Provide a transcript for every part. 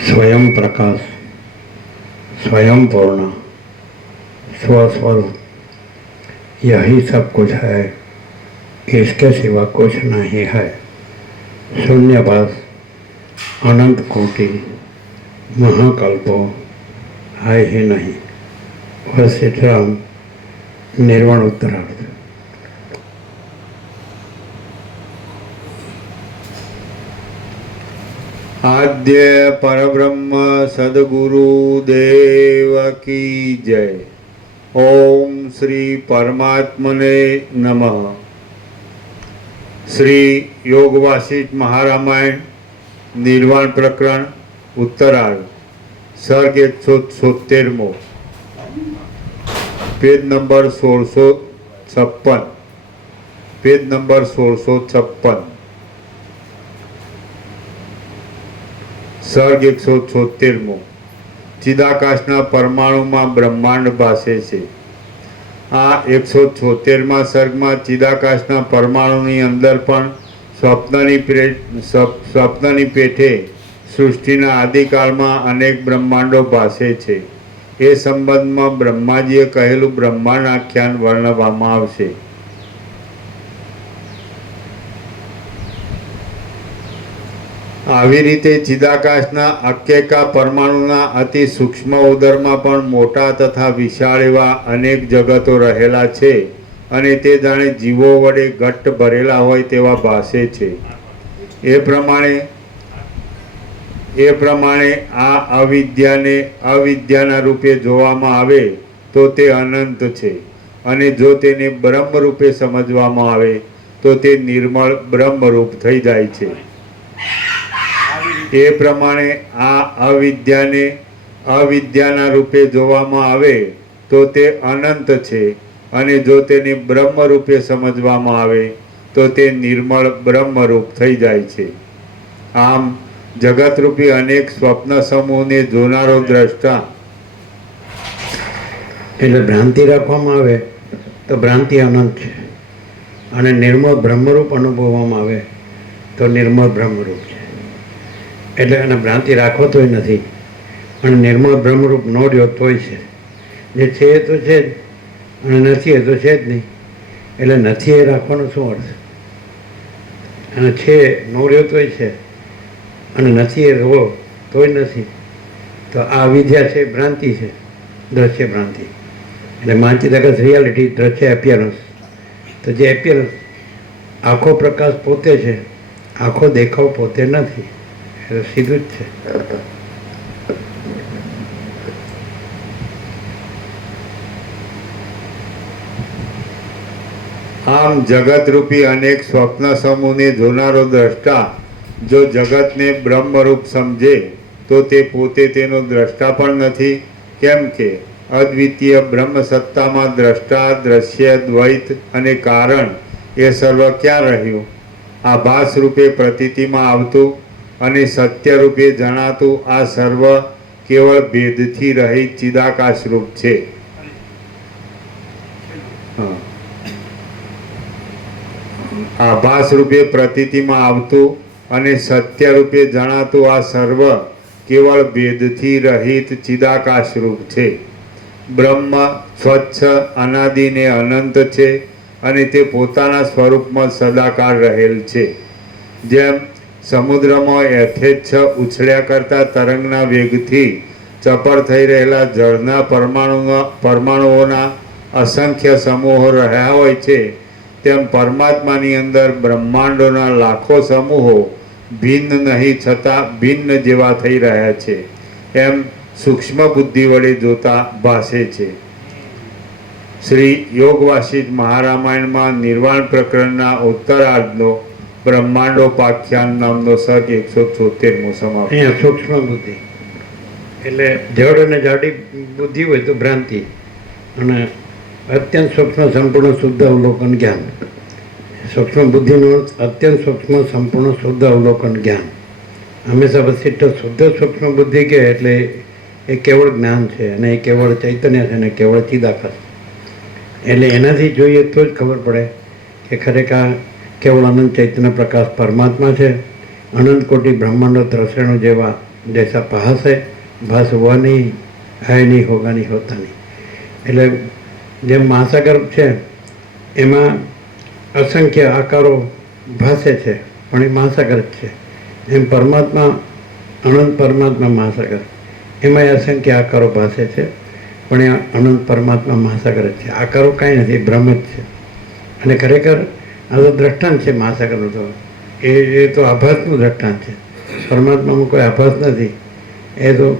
स्वयं प्रकाश, स्वयं पूर्ण, स्वस्वरूप, यही सब कुछ है, इसके सिवा कुछ नहीं है। शून्यवास, अनंत कोटि, महाकल्पो है ही नहीं। वह सीताराम निर्वाण उत्तरार्थ। आद्य परब्रह्म सद्गुरु देव की जय। ओम श्री परमात्मने नमः। श्री योग वासिष्ठ महारामायण निर्वाण प्रकरण उत्तरार्ध सर्ग 176 पेज नंबर 1656 पेज नंबर 1656 सर्ग 176 चिदाकाशना परमाणुमां ब्रह्मांड भासे छे। आ 176 सर्गमां चिदाकाशना परमाणुनी अंदर पण स्वप्ननी पेठे सृष्टिना आदिकालमां अनेक ब्रह्मांडो भासे छे। ए संबंधमां ब्रह्माजीए कहेલું ब्रह्मांड आख्यान વર્ણવવામાં આવશે। આવી રીતે ચિદાકાશના અકેકા પરમાણુના અતિ સૂક્ષ્મ ઉદરમાં પણ મોટા તથા વિશાળ એવા અનેક જગતો રહેલા છે અને તે જાણે જીવો વડે ઘટ્ટ ભરેલા હોય તેવા ભાસે છે। એ પ્રમાણે આ અવિદ્યાને અવિદ્યાના રૂપે જોવામાં આવે તો તે અનંત છે અને જો તેને બ્રહ્મ રૂપે સમજવામાં આવે તો તે નિર્મળ બ્રહ્મરૂપ થઈ જાય છે। એ પ્રમાણે આ અવિદ્યાને અવિદ્યાના રૂપે જોવામાં આવે તો તે અનંત છે અને જો તેને બ્રહ્મ રૂપે સમજવામાં આવે તો તે નિર્મળ બ્રહ્મરૂપ થઈ જાય છે। આમ જગતરૂપી અનેક સ્વપ્ન સમૂહને જોનારો દ્રષ્ટા એટલે ભ્રાંતિ રાખવામાં આવે તો ભ્રાંતિ અનંત છે અને નિર્મળ બ્રહ્મરૂપ અનુભવવામાં આવે તો નિર્મળ બ્રહ્મરૂપ છે। એટલે એને ભ્રાંતિ રાખવો તોય નથી અને નિર્મળ બ્રહ્મરૂપ ન રહ્યો તોય છે। જે છે એ તો છે જ અને નથી એ તો છે જ નહીં। એટલે નથી એ રાખવાનો શું અર્થ? અને છે ન રહ્યો તોય છે અને નથી એ રહો તોય નથી। તો આ વિદ્યા છે ભ્રાંતિ છે, દ્રશ્ય ભ્રાંતિ। એટલે માનતી તકત રિયાલિટી, દ્રશ્ય એપિયરન્સ। તો જે એપિયરન્સ આખો પ્રકાશ પોતે છે, આખો દેખાવ પોતે નથી। સીધું જ છે। આમ જગતરૂપી અનેક સ્વપ્ન સમૂહને જોનારો દ્રષ્ટા જો જગતને બ્રહ્મરૂપ સમજે તો તે પોતે તેનો દ્રષ્ટા પણ નથી। કેમ કે અદ્વિતીય બ્રહ્મ સત્તામાં દ્રષ્ટા, દ્રશ્ય, દ્વૈત અને કારણ એ સર્વ ક્યાં રહ્યું? આભાસ રૂપે પ્રતીતિમાં આવતું અને સત્ય રૂપે જણાતું આ સર્વ કેવળ ભેદથી રહિત ચિદાકાશ રૂપ છે। આભાસ રૂપે પ્રતીતિમાં આવતું અને સત્ય રૂપે જણાતું આ સર્વ કેવળ ભેદથી રહિત ચિદાકાશ રૂપ છે। બ્રહ્મ સ્વચ્છ, અનાદિ ને અનંત છે અને તે પોતાના સ્વરૂપમાં સદાકાળ રહેલ છે। જેમ સમુદ્રમાં યથેચ્છ ઉછળ્યા કરતા તરંગના વેગથી ચપળ થઈ રહેલા જળના પરમાણુઓના અસંખ્ય સમૂહો રહ્યા હોય છે, તેમ પરમાત્માની અંદર બ્રહ્માંડોના લાખો સમૂહો ભિન્ન નહીં છતાં ભિન્ન જેવા થઈ રહ્યા છે એમ સૂક્ષ્મ બુદ્ધિ વડે જોતા ભાસે છે। શ્રી યોગ વાસિષ્ઠ મહારામાયણમાં નિર્વાણ પ્રકરણના ઉત્તરાર્ધનો બ્રહ્માંડોપાખ્યાન નામનો સર્ગ 176 સમાપ્ત। અહીંયા સૂક્ષ્મ બુદ્ધિ એટલે જડ અને જાડી બુદ્ધિ હોય તો ભ્રાંતિ, અને અત્યંત સૂક્ષ્મ સંપૂર્ણ શુદ્ધ અવલોકન જ્ઞાન। સૂક્ષ્મ બુદ્ધિનો અત્યંત સૂક્ષ્મ સંપૂર્ણ શુદ્ધ અવલોકન જ્ઞાન। હંમેશા વશિષ્ઠ શુદ્ધ સૂક્ષ્મ બુદ્ધિ કહે એટલે એ કેવળ જ્ઞાન છે અને એ કેવળ ચૈતન્ય છે અને કેવળ ચિદાકાશ। એટલે એનાથી જોઈએ તો જ ખબર પડે કે ખરેખર કેવળ અનંત ચૈતન્ય પ્રકાશ પરમાત્મા છે। અનંત કોટી બ્રહ્માંડો ત્રસેણુ જેવા जैसा भास है भास हुआ नहीं, है नहीं, होगा नहीं, होता नहीं. એટલે જેમ મહાસાગર છે એમાં અસંખ્ય આકારો ભાસે છે પણ એ મહાસાગર જ છે, એમ પરમાત્મા અનંત પરમાત્મા મહાસાગર, એમાં અસંખ્ય આકારો ભાસે છે પણ એ અનંત પરમાત્મા મહાસાગર જ છે. આકારો કાંઈ નથી, બ્રહ્મ જ છે. અને ખરેખર આ તો દ્રષ્ટાંત છે મહાસાગરનું, તો એ તો આભાસનું દ્રષ્ટાંત છે. પરમાત્મામાં કોઈ આભાસ નથી, એ તો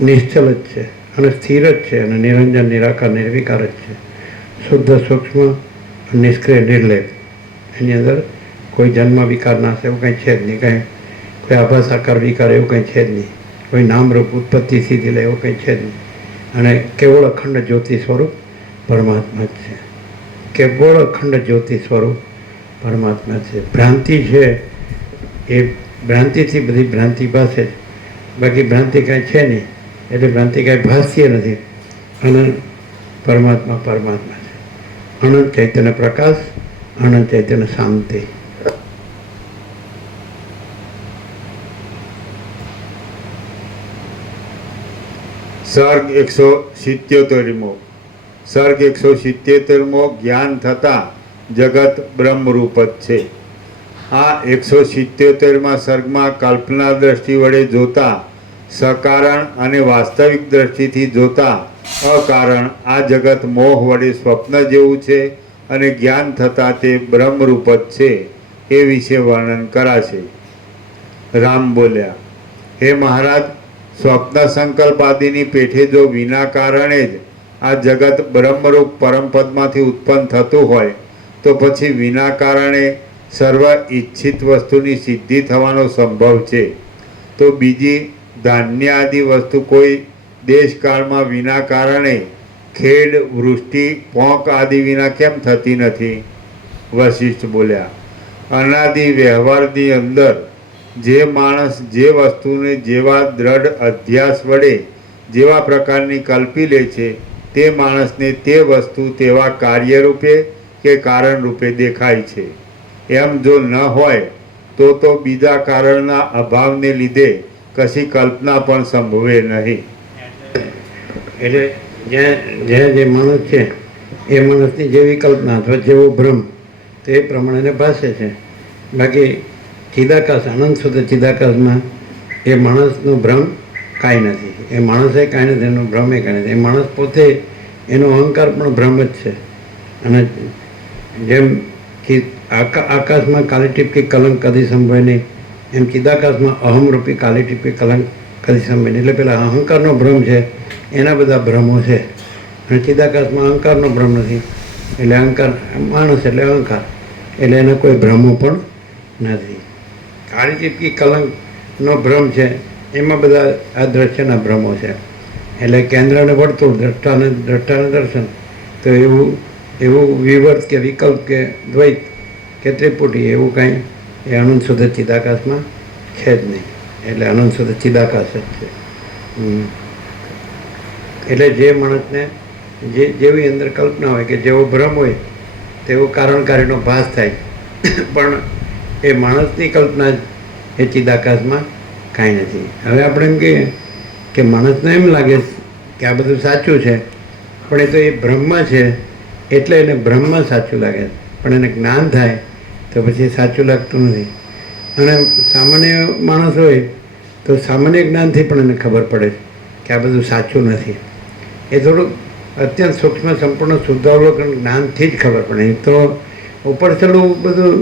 નિશ્ચલ જ છે અને સ્થિર જ છે અને નિરંજન નિરાકાર નિર્વિકાર જ છે, શુદ્ધ સૂક્ષ્મ નિષ્ક્રિય નિર્લેપ. એની અંદર કોઈ જન્મ વિકાર નાશ એવું કંઈ છે જ નહીં, કાંઈ કોઈ આભાસ આકાર વિકાર એવું કંઈ છે જ નહીં, કોઈ નામરૂપ ઉત્પત્તિ સ્થિતિ લે એવું કંઈ છે જ નહીં. અને કેવળ અખંડ જ્યોતિ સ્વરૂપ પરમાત્મા જ છે, કેવળ અખંડ જ્યોતિ સ્વરૂપ પરમાત્મા છે. ભ્રાંતિ છે એ ભ્રાંતિથી બધી ભ્રાંતિ ભાસે જ, બાકી ભ્રાંતિ કાંઈ છે નહીં, એટલે ભ્રાંતિ કાંઈ ભાષ્ય નથી. અનંત પરમાત્મા પરમાત્મા છે, અનંત ચૈતન્ય પ્રકાશ, અનંત ચૈતન્ય શાંતિ. સર્ગ 177મો. સર્ગ 177મો. જ્ઞાન થતાં જગત બ્રહ્મરૂપ જ છે. આ 177માં સર્ગમાં કલ્પના દ્રષ્ટિ વડે જોતા સકારણ અને વાસ્તવિક દ્રષ્ટિથી જોતા અકારણ આ જગત મોહ વડે સ્વપ્ન જેવું છે અને જ્ઞાન થતાં તે બ્રહ્મરૂપ જ છે એ વિશે વર્ણન કરાશે. રામ બોલ્યા, હે મહારાજ, સ્વપ્ન સંકલ્પ આદિની પેઠે જો વિના કારણે જ આ જગત બ્રહ્મરૂપ પરમપદમાંથી ઉત્પન્ન થતું હોય તો પછી વિના કારણે સર્વ ઈચ્છિત વસ્તુની સિદ્ધિ થવાનો સંભવ છે. તો બીજી ધાન્ય આદિ વસ્તુ કોઈ દેશકાળમાં વિના કારણે ખેડ વૃષ્ટિ પોંક આદિ વિના કેમ થતી નથી? વશિષ્ઠ બોલ્યા, અનાદિ વ્યવહારની અંદર જે માણસ જે વસ્તુને જેવા દ્રઢ અધ્યાસ વડે જેવા પ્રકારની કલ્પી લે છે તે માણસને તે વસ્તુ તેવા કાર્યરૂપે કે કારણ રૂપે દેખાય છે. એમ જો ન હોય તો બીજા કારણના અભાવને લીધે કશી કલ્પના પણ સંભવે નહીં. એટલે જ્યાં જે માણસ છે એ માણસની જેવી કલ્પના અથવા જેવો ભ્રમ તો એ પ્રમાણે ભાષે છે. બાકી ચિદાકાશ, અનંત શુદ્ધ ચિદાકાશમાં એ માણસનો ભ્રમ કાંઈ નથી, એ માણસે કાંઈ નથી, એનો ભ્રમ એ કાંઈ નથી. એ માણસ પોતે એનો અહંકાર પણ ભ્રમ જ છે. અને જેમ આકાશમાં કાલી ટીપકી કલંક કદી સંભવે નહીં, એમ ચિદાકાશમાં અહમરૂપી કાલી ટીપકી કલંક કદી સંભવે નહીં. એટલે પેલા અહંકારનો ભ્રમ છે, એના બધા ભ્રમો છે. અને ચિદાકાશમાં અહંકારનો ભ્રમ નથી, એટલે અહંકાર માણસ એટલે અહંકાર, એટલે એના કોઈ ભ્રમો પણ નથી. કાળી ટીપકી કલંકનો ભ્રમ છે, એમાં બધા આ દ્રશ્યના ભ્રમો છે. એટલે કેન્દ્રને વર્તુળ, દ્રષ્ટાને દર્શન, તો એવું વિવર્ત કે વિકલ્પ કે દ્વૈત કે ત્રિપુટી એવું કાંઈ એ અનંત શુદ્ધ ચિદાકાશમાં છે જ નહીં. એટલે અનંત શુદ્ધ ચિદાકાશ જ છે. એટલે જે માણસને જેવી અંદર કલ્પના હોય કે જેવો ભ્રમ હોય તેવો કારણકારીનો ભાસ થાય, પણ એ માણસની કલ્પના જ એ ચિદાકાશમાં કાંઈ નથી. હવે આપણે એમ કહીએ કે માણસને એમ લાગે કે આ બધું સાચું છે, પણ એ તો એ બ્રહ્મ છે એટલે એને બ્રહ્મ સાચું લાગે, પણ એને જ્ઞાન થાય તો પછી સાચું લાગતું નથી. અને સામાન્ય માણસ હોય તો સામાન્ય જ્ઞાનથી પણ એને ખબર પડે કે આ બધું સાચું નથી. એ થોડુંક અત્યંત સૂક્ષ્મ સંપૂર્ણ શુદ્ધાવલોકન જ્ઞાનથી જ ખબર પડે. તો ઉપર છેલ્લું બધું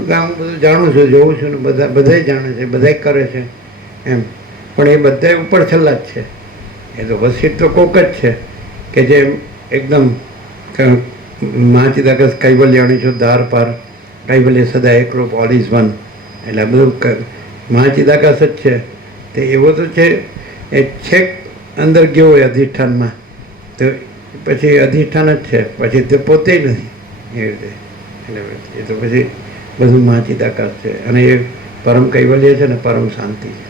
જાણું છું, જોઉં છું ને બધાય જાણે છે, બધાય કરે છે એમ, પણ એ બધાય ઉપર છેલ્લા જ છે. એ તો વસિષ્ઠ તો કોક જ છે કે જે એકદમ મહાચિદાકાશ કૈવલ્યાણી છું ધાર પાર, કૈવલ્ય સદા એકરૂપ, ઓલ ઇઝ વન. એટલે આ બધું મહાચિદાકાશ જ છે. તે એવો તો છે એ છેક અંદર ગયો હોય અધિષ્ઠાનમાં તો પછી અધિષ્ઠાન જ છે, પછી તે પોતે નથી એ રીતે. એટલે એ તો પછી બધું મહાચિદાકાશ છે અને એ પરમ કૈવલ્ય છે ને પરમ શાંતિ છે.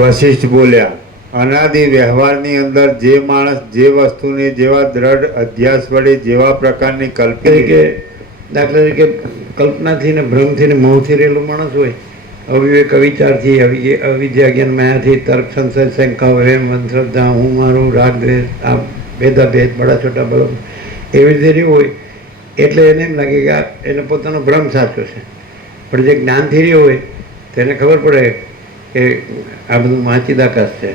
વશિષ્ઠ બોલ્યા, અનાદિ વ્યવહારની અંદર જે માણસ જે વસ્તુને જેવા દ્રઢ અધ્યાસ વડે જેવા પ્રકારની કલ્પી તરીકે દાખલા તરીકે કલ્પનાથી ને ભ્રમથી ને મોહથી રહેલો માણસ હોય, અવિવેક અવિચારથી અવિદ્યા જ્ઞાન માયાથી તર્ક સંશય શંકા વેમ અંધશ્રદ્ધા હું મારું રાગ દ્વેષ આ ભેદાભેદ બડા છોટા બળો એવી રીતે રહ્યું હોય એટલે એને એમ લાગે કે એને પોતાનો ભ્રમ સાચો છે. પણ જે જ્ઞાનથી રહ્યો હોય તેને ખબર પડે કે આ બધું માચિદાકાશ છે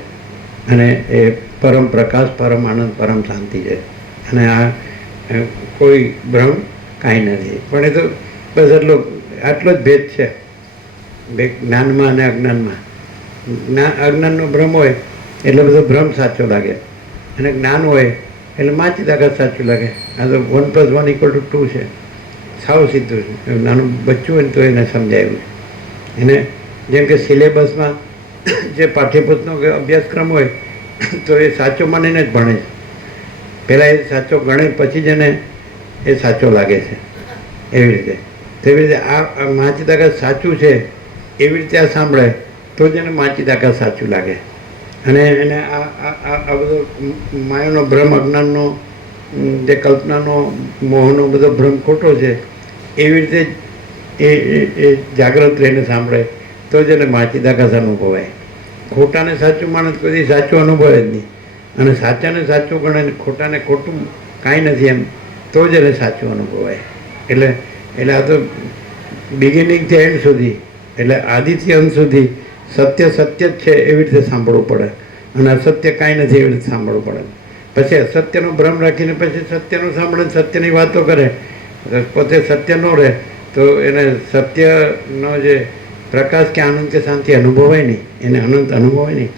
અને એ પરમ પ્રકાશ પરમ આનંદ પરમ શાંતિ છે અને આ કોઈ ભ્રમ કાંઈ નથી. પણ એ તો બસ આટલો જ ભેદ છે જ્ઞાનમાં અને અજ્ઞાનમાં. અજ્ઞાનનો ભ્રમ હોય એટલે બધો ભ્રમ સાચો લાગે અને જ્ઞાન હોય એટલે માચિદાકાશ સાચું લાગે. આ તો 1+1 = 2 છે, સાવ સીધું છે. નાનું બચ્ચું હોય ને તો એને સમજાયું છે. એને જેમ કે સિલેબસમાં જે પાઠ્યપુસ્તકનો અભ્યાસક્રમ હોય તો એ સાચો માનીને જ ભણે છે. પહેલાં એ સાચો ગણે પછી જ એને એ સાચો લાગે છે. એવી રીતે તેવી રીતે આ માચિદાકાશ સાચું છે એવી રીતે આ સાંભળે તો જ એને માચિદાકાશ સાચું લાગે. અને એને આ બધો માયાનો ભ્રમ અજ્ઞાનનો જે કલ્પનાનો મોહનો બધો ભ્રમ ખોટો છે એવી રીતે એ જાગ્રત રહીને સાંભળે તો જ એને માચિદાકાશ અનુભવાય. ખોટાને સાચું માણસ કોઈ સાચું અનુભવે જ નહીં અને સાચાને સાચું ગણે ને ખોટાને ખોટું કાંઈ નથી એમ તો જ એને સાચું અનુભવાય. એટલે આ તો બિગિનિંગથી એન્ડ સુધી એટલે આદિથી અંત સુધી સત્ય સત્ય જ છે એવી રીતે સાંભળવું પડે અને અસત્ય કાંઈ નથી એવી રીતે સાંભળવું પડે. પછી અસત્યનો ભ્રમ રાખીને પછી સત્યનું સાંભળે સત્યની વાતો કરે પોતે સત્ય ન રહે તો એને સત્યનો જે પ્રકાશ કે આનંદ કે શાંતિ અનુભવાય નહીં, એને અનંત અનુભવાય નહીં.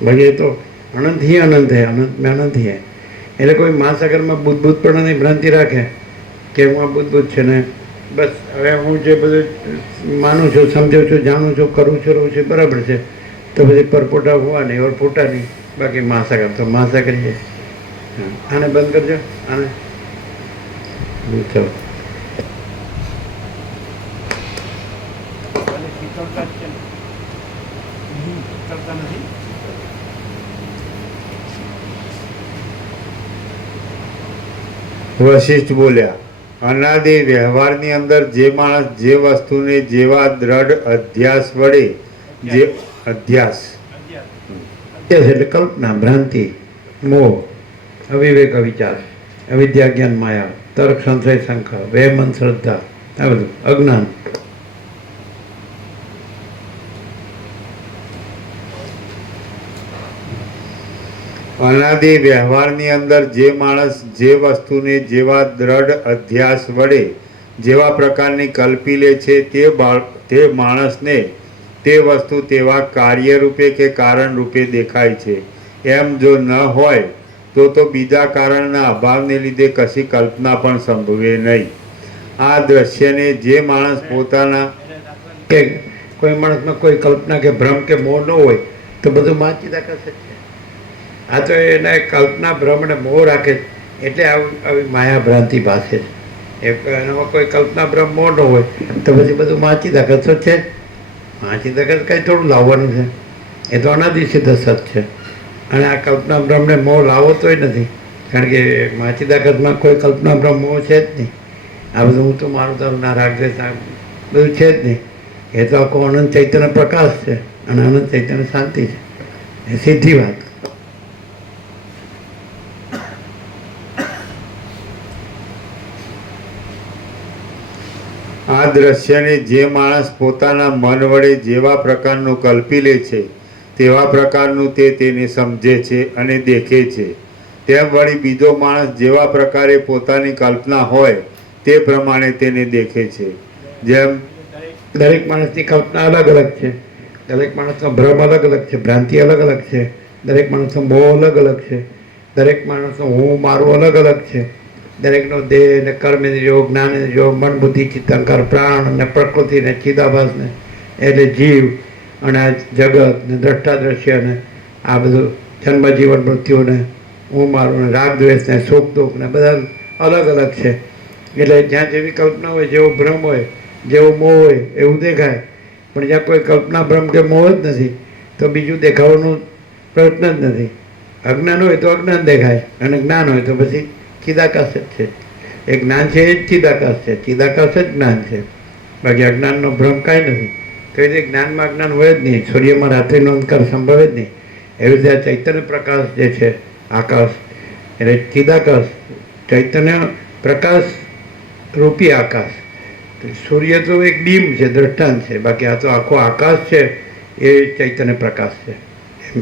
બાકી એ તો અનંત ही अनंत है, अनंत में अनंत ही है. એટલે કોઈ મહાસાગરમાં બુદ્ધપણાની ભ્રાંતિ રાખે કે હું આ બુદ્ધ છે ને બસ હવે હું જે બધું માનું છું સમજું છું જાણું છું કરું છું રહું છું બરાબર છે તો પછી પરપોટા હોવા નહીં ઓર ફોટા નહીં. બાકી મહાસાગર તો મહાસાગર છે. આને બંધ કરજો આને ચલો. વશિષ્ઠ બોલ્યા, અનાદિ વ્યવહારની અંદર જે માણસ જે વસ્તુને જેવા દ્રઢ અધ્યાસ વડે જે અધ્યાસ એટલે કલ્પના ભ્રાંતિ મોહ અવિવેક અવિચાર અવિદ્યા જ્ઞાન માયા તર્ક સંશય શંકા વેમ અંધશ્રદ્ધા આ બધું અજ્ઞાન અનાદિ વ્યવહારની અંદર જે માણસ જે વસ્તુને જેવા દ્રઢ અધ્યાસ વડે જેવા પ્રકારની કલ્પી લે છે તે માણસને તે વસ્તુ તેવા કાર્ય રૂપે કે કારણ રૂપે દેખાય છે. એમ જો ન હોય તો બીજા કારણના અભાવને લીધે કશી કલ્પના પણ સંભવે નહીં. આ દ્રશ્યને જે માણસ પોતાના કે કોઈ માણસમાં કોઈ કલ્પના કે ભ્રમ કે મોહ ન હોય તો બધું માચિદાકાશ જ છે. આ તો એને કલ્પના ભ્રમ અને મોહ રાખે એટલે આવી માયા ભ્રાંતિ ભાષે છે. એનામાં કોઈ કલ્પના ભ્રમ મોહ ન હોય તો પછી બધું માચિદાકાશ જ છે. માચિદાકાશ કંઈ થોડું લાવવાનું છે, એ તો અનાદિસિદ્ધ સત છે. અને આ કલ્પના ભ્રમને મોહ લાવો તોય નથી કારણ કે માચિદાકાશમાં કોઈ કલ્પના ભ્રમ મોહ છે જ નહીં. આ બધું હું તો મારું તારું ના રાખજે બધું છે જ નહીં. એ તો આખો અનંત ચૈતન્ય પ્રકાશ છે અને અનંત ચૈતન્ય શાંતિ છે. એ સીધી વાત. આ દ્રશ્યને જે માણસ પોતાના મન વડે જેવા પ્રકારનું કલ્પી લે છે તેવા પ્રકારનું તેને સમજે છે અને દેખે છે. તેમ વળી બીજો માણસ જેવા પ્રકારે પોતાની કલ્પના હોય તે પ્રમાણે તેને દેખે છે. જેમ દરેક માણસની કલ્પના અલગ અલગ છે, દરેક માણસનો ભ્રમ અલગ અલગ છે, ભ્રાંતિ અલગ અલગ છે, દરેક માણસનો મોહ અલગ અલગ છે, દરેક માણસનો હું મારું અલગ અલગ છે. દરેકનો દેહ ને કર્મેન્દ્રિયો જ્ઞાનેન્દ્રિયો મન બુદ્ધિ ચિત્તાંકાર પ્રાણ અને પ્રકૃતિ ને ચિદાભાસને એટલે જીવ અને આ જગત ને દ્રષ્ટા દ્રશ્ય ને આ બધું જન્મ જીવન મૃત્યુને હું મારું ને રાગ દ્વેષ ને સુખ દુઃખ ને બધા અલગ અલગ છે. એટલે જ્યાં જેવી કલ્પના હોય જેવો ભ્રમ હોય જેવો મોહ હોય એવું દેખાય. પણ જ્યાં કોઈ કલ્પના ભ્રમ કે મોહ જ નથી તો બીજું દેખાવાનું પ્રયત્ન જ નથી. અજ્ઞાન હોય તો અજ્ઞાન દેખાય અને જ્ઞાન હોય તો પછી ચિદાકાશ જ છે. એ જ્ઞાન છે એ જ ચિદાકાશ છે, ચિદાકાશ જ જ્ઞાન છે, બાકી અજ્ઞાનનો ભ્રમ કાંઈ નથી. તો એ રીતે જ્ઞાનમાં અજ્ઞાન હોય જ નહીં, સૂર્યમાં રાત્રિનો અંધકાર સંભવે જ નહીં. એવી રીતે આ ચૈતન્ય પ્રકાશ જે છે આકાશ એટલે ચિદાકાશ, ચૈતન્ય પ્રકાશ રૂપી આકાશ. સૂર્ય તો એક બીમ છે, દ્રષ્ટાંત છે, બાકી આ તો આખો આકાશ છે એ ચૈતન્ય પ્રકાશ છે.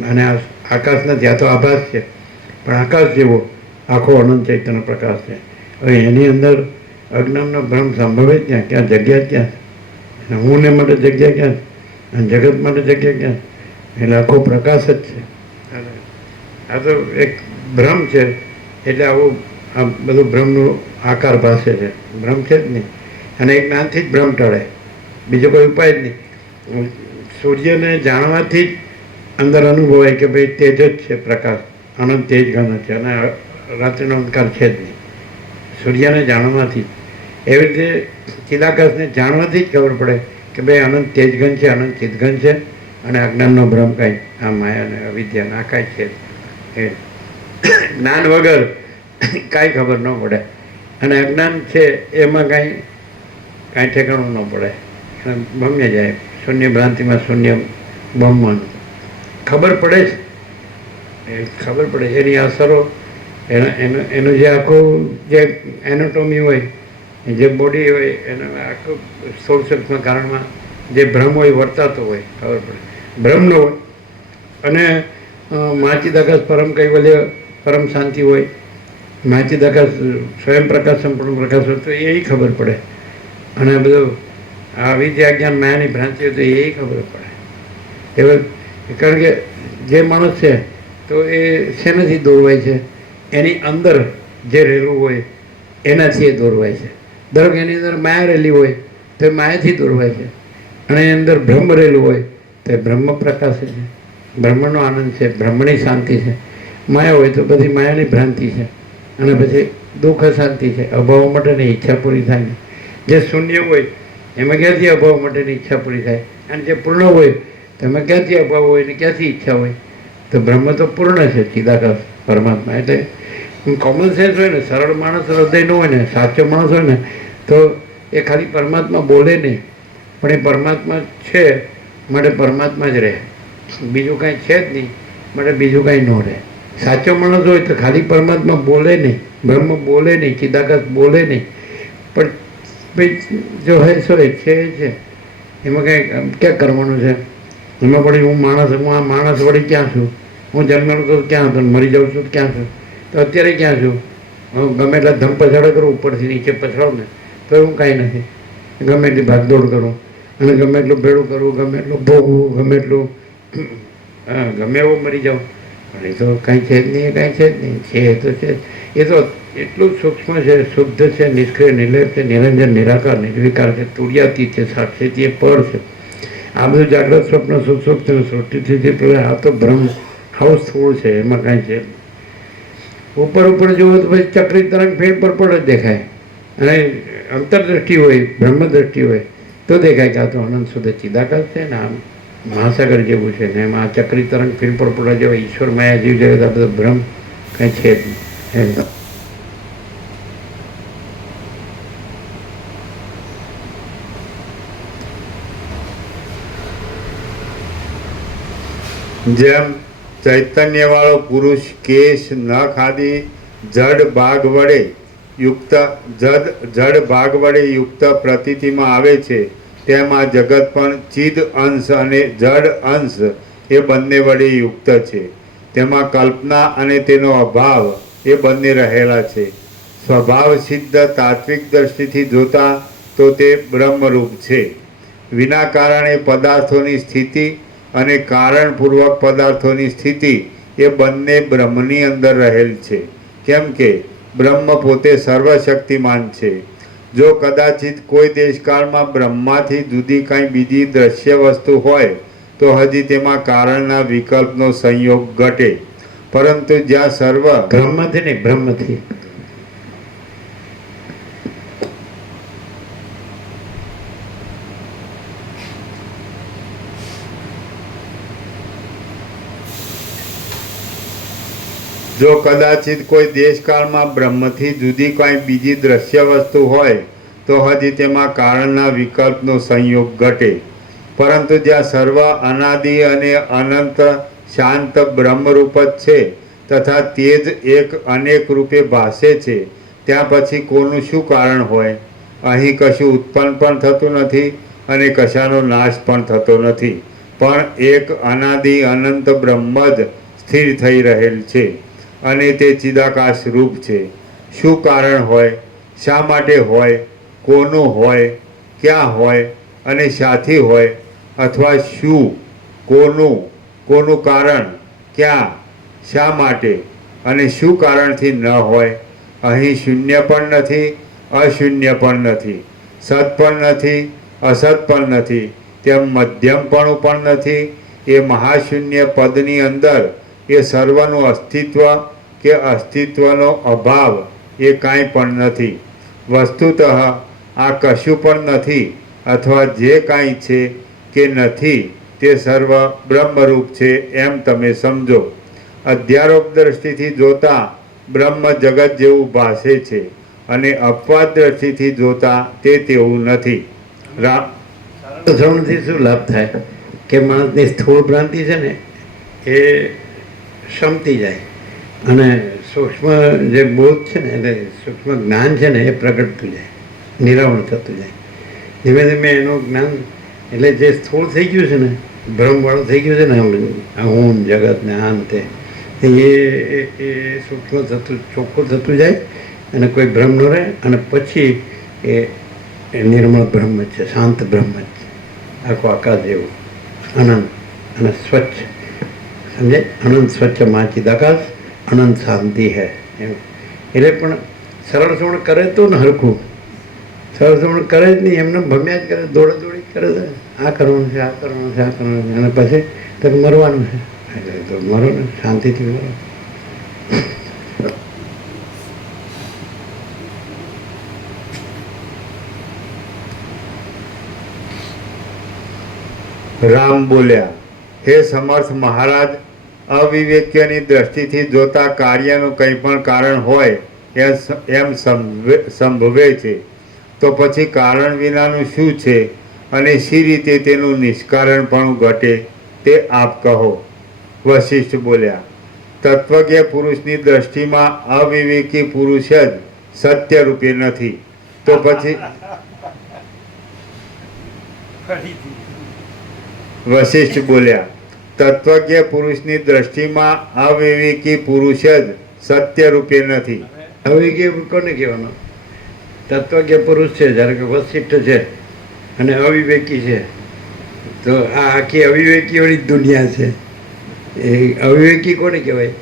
અને આ આકાશ નથી, આ તો આભાસ છે, પણ આકાશ જેવો આખો અનંત ચૈતન્ય પ્રકાશ છે. હવે એની અંદર અજ્ઞાનનો ભ્રમ સંભવે જ ક્યાં, જગ્યા ક્યાં, અને હું ને માટે જગ્યા ક્યાં, અને જગત માટે જગ્યા ક્યાં, એટલે આખો પ્રકાશ જ છે. આ તો એક ભ્રમ છે, એટલે આવું આ બધું ભ્રમનો આકાર ભાસે છે. ભ્રમ છે જ નહીં, અને એક જ્ઞાનથી જ ભ્રમ ટળે, બીજો કોઈ ઉપાય જ નહીં. સૂર્યને જાણવાથી જ અંદર અનુભવાય કે ભાઈ તેજ જ છે, પ્રકાશ અનંત તેજ ઘન છે, અને રાત્રિનો અંધકાર છે જ નહીં. સૂર્યને જાણવાથી એવી રીતે ચિદાકાશને જાણવાથી જ ખબર પડે કે ભાઈ અનંત તેજઘન છે, અનંત ચિદઘન છે, અને અજ્ઞાનનો ભ્રમ કાંઈ આ માયા અને અવિદ્યા ના કાંઈ છે. એ જ્ઞાન વગર કાંઈ ખબર ન પડે, અને અજ્ઞાન છે એમાં કાંઈ ઠેકાણું ન પડે, ભમ્ય જાય. શૂન્ય ભ્રાંતિમાં શૂન્ય બ્રહ્મનું ખબર પડે જ, એ ખબર પડે એની અસરો, એનું જે આખું જે એનાટોમી હોય, જે બોડી હોય, એના આખું સ્થૂળ સૂક્ષ્મ કારણમાં જે ભ્રમ હોય વર્તાતો હોય, ખબર પડે. ભ્રમ ન હોય અને મહાચિદાકાશ પરમ કૈવલ્ય પરમ શાંતિ હોય, મહાચિદાકાશ સ્વયં પ્રકાશ સંપૂર્ણ પ્રકાશ હોય તો એ ખબર પડે. અને બધું આ વિદ્યા જ્ઞાન માયાની ભ્રાંતિ હોય તો એ ખબર પડે. એવા કારણ કે જે માણસ છે તો એ શેનાથી દોરવાય છે, એની અંદર જે રહેલું હોય એનાથી એ દોરવાય છે. ધારો કે એની અંદર માયા રહેલી હોય તો એ માયાથી દોરવાય છે, અને એની અંદર બ્રહ્મ રહેલું હોય તો એ બ્રહ્મ પ્રકાશ છે, બ્રહ્મનો આનંદ છે, બ્રહ્મની શાંતિ છે. માયા હોય તો બધી માયાની ભ્રાંતિ છે, અને પછી દુઃખ શાંતિ છે, અભાવ માટેની ઈચ્છા પૂરી થાય ને. જે શૂન્ય હોય એમાં ક્યાંથી અભાવ માટેની ઈચ્છા પૂરી થાય, અને જે પૂર્ણ હોય તો એમાં ક્યાંથી અભાવ હોય ને ક્યાંથી ઈચ્છા હોય. તો બ્રહ્મ તો પૂર્ણ છે, ચિદાકાશ પરમાત્મા. એટલે કોમન સેન્સ હોય ને, સરળ માણસ હૃદયનો હોય ને, સાચો માણસ હોય ને, તો એ ખાલી પરમાત્મા બોલે નહીં, પણ એ પરમાત્મા છે માટે પરમાત્મા જ રહે, બીજું કાંઈ છે જ નહીં માટે બીજું કાંઈ ન રહે. સાચો માણસ હોય તો ખાલી પરમાત્મા બોલે નહીં, બ્રહ્મ બોલે નહીં, ચિદાકાશ બોલે નહીં, પણ ભાઈ જો હોય સો છે, એમાં કાંઈ ક્યાં કરવાનું છે. એમાં પડી હું આ માણસ વળી ક્યાં છું, હું જન્મેલો તો ક્યાં હતો, મરી જાઉં છું તો ક્યાં છું, તો અત્યારે ક્યાં છું. હું ગમે એટલા ધમ પછાડો કરું, ઉપરથી નીચે પછાડું ને તો હું કાંઈ નથી. ગમે એટલી ભાગદોડ કરું અને ગમે એટલું ભેળું કરવું, ગમે એટલું ભોગવું, ગમે એટલું ગમે એવું મરી જાઉં, પણ એ તો કાંઈ છે જ નહીં, એ કાંઈ છે જ નહીં. છે એ તો છે, એ તો એટલું સૂક્ષ્મ છે, શુદ્ધ છે, નિષ્ક્રિય, નિર્લેપ છે, નિરંજન, નિરાકાર, નિર્વિકાર છે, તુર્યાતીત છે, સાક્ષી એ પર છે. આ બધું જાગ્રત સ્વપ્ન સુખ સુખ સૃષ્ટિથી પેલા આ તો ભ્રમ હાઉ સ્થૂળ છે, એમાં કાંઈ છે. ઉપર ઉપર જુઓ તો પછી ચક્રી તરંગ ફેર પર જ દેખાય, અને અંતરદ્રષ્ટિ હોય, બ્રહ્મદ્રષ્ટિ હોય તો દેખાય કે આ તો અનંત શુદ્ધ ચિદાકાશ છે ને, આમ મહાસાગર જેવું છે ને, એમાં આ ચક્રી તરંગ ફીણ પર પડવા જેવા ઈશ્વર માયા જીવ જગત આ બધો ભ્રમ કાંઈ છે જ નહીં. જેમ ચૈતન્ય વાળો પુરુષ કેશ નખ આદિ જડ ભાગ વડે યુક્ત પ્રતીતિમાં આવે છે, તેમ આ જગત પણ ચિદ અંશ અને જડ અંશ એ બંને વડે યુક્ત છે. તેમાં કલ્પના અને તેનો અભાવ એ બંને રહેલા છે. સ્વભાવ સિદ્ધ તાત્વિક દ્રષ્ટિથી જોતા તો તે બ્રહ્મરૂપ છે. વિના કારણે પદાર્થોની સ્થિતિ અને કારણપૂર્વક પદાર્થોની સ્થિતિ એ બંને બ્રહ્મની અંદર રહેલ છે. કેમ કે બ્રહ્મ પોતે સર્વશક્તિમાન છે. જો કદાચિત કોઈ દેશકાળમાં બ્રહ્માથી જુદી કાંઈ બીજી દ્રશ્ય વસ્તુ હોય તો હજી તેમાં કારણના વિકલ્પનો સંયોગ ઘટે, પરંતુ જ્યાં સર્વ બ્રહ્મથી નહીં, બ્રહ્મથી જો કદાચિત કોઈ દેશકાળમાં બ્રહ્મથી જુદી કંઈ બીજી દ્રશ્ય વસ્તુ હોય તો હજી તેમાં કારણના વિકલ્પનો સંયોગ ઘટે. પરંતુ જ્યાં સર્વ અનાદિ અને અનંત શાંત બ્રહ્મરૂપ જ છે તથા તે જ એક અનેક રૂપે ભાસે છે, ત્યાં પછી કોનું શું કારણ હોય? અહીં કશું ઉત્પન્ન પણ થતું નથી અને કશાનો નાશ પણ થતો નથી, પણ એક અનાદિ અનંત બ્રહ્મ જ સ્થિર થઈ રહેલ છે અને તે ચિદાકાશ રૂપ છે. શું કારણ હોય? શા માટે હોય? કોનું હોય? ક્યાં હોય અને શાથી હોય? અથવા શું, કોનું, કોનું કારણ, ક્યાં, શા માટે અને શું કારણથી ન હોય? અહીં શૂન્ય પણ નથી, અશૂન્ય પણ નથી, સત પણ નથી, અસત પણ નથી, તેમ મધ્યમપણું પણ નથી. એ મહાશૂન્ય પદની અંદર એ સર્વનું અસ્તિત્વ કે અસ્તિત્વનો અભાવ એ કાંઈ પણ નથી. વસ્તુતઃ આ કશું પણ નથી, અથવા જે કાંઈ છે કે નથી તે સર્વ બ્રહ્મરૂપ છે એમ તમે સમજો. અધ્યારોપ દ્રષ્ટિથી જોતા બ્રહ્મ જગત જેવું ભાસે છે અને અપવાદ દ્રષ્ટિથી જોતા તે તેવું નથી. શ્રવણથી શું લાભ થાય કે માણસની સ્થૂળ ભ્રાંતિ છે ને એ શમતી જાય અને સૂક્ષ્મ જે બોધ છે ને એટલે સૂક્ષ્મ જ્ઞાન છે ને એ પ્રગટતું જાય, નિરાવરણ થતું જાય. ધીમે ધીમે એનું જ્ઞાન એટલે જે સ્થૂળ થઈ ગયું છે ને, ભ્રમવાળું થઈ ગયું છે ને, હું જગત ને આન તે એ સૂક્ષ્મ થતું ચોખ્ખું થતું જાય અને કોઈ ભ્રમ ન રહે અને પછી એ નિર્મળ બ્રહ્મ જ છે, શાંત બ્રહ્મ જ છે, આખો આકાશ જેવું અનંત અને સ્વચ્છ. સમજે? અનંત સ્વચ્છ માચિદ આકાશ, અનંત શાંતિ હૈ એમ. એટલે પણ સરળ શ્રવણ કરે તો ને હરખું, સરળ શ્રવણ કરે જ નહીં, એમને ભમ્યા જ કરે, દોડી કરે છે, આ કરવાનું છે, આ કરવાનું છે, આ કરવાનું છે, અને પછી તો મરવાનું છે. એટલે તો મરો ને, શાંતિથી મરો. રામ બોલ્યા, હે સમર્થ મહારાજ, અવિવેક્યની દ્રષ્ટિથી જોતા કાર્યનું કંઈ પણ કારણ હોય એમ સંભવે છે, તો પછી કારણ વિનાનું શું છે અને શી રીતે તેનું નિષ્કારણપણું ઘટે તે આપ કહો. વશિષ્ઠ બોલ્યા, તત્વજ્ઞ પુરુષની દ્રષ્ટિમાં અવિવેકી પુરુષ જ સત્ય રૂપે નથી, તો પછી વશિષ્ઠ બોલ્યા, તત્વજ્ઞ પુરુષની દ્રષ્ટિમાં અવિવેકી પુરુષ જ સત્ય રૂપે નથી. અવિવેકી કોને કહેવાનો? તત્વજ્ઞ પુરુષ છે, જ્યારે કે વશિષ્ઠ છે અને અવિવેકી છે, તો આ આખી અવિવેકીઓની જ દુનિયા છે. એ અવિવેકી કોને કહેવાય?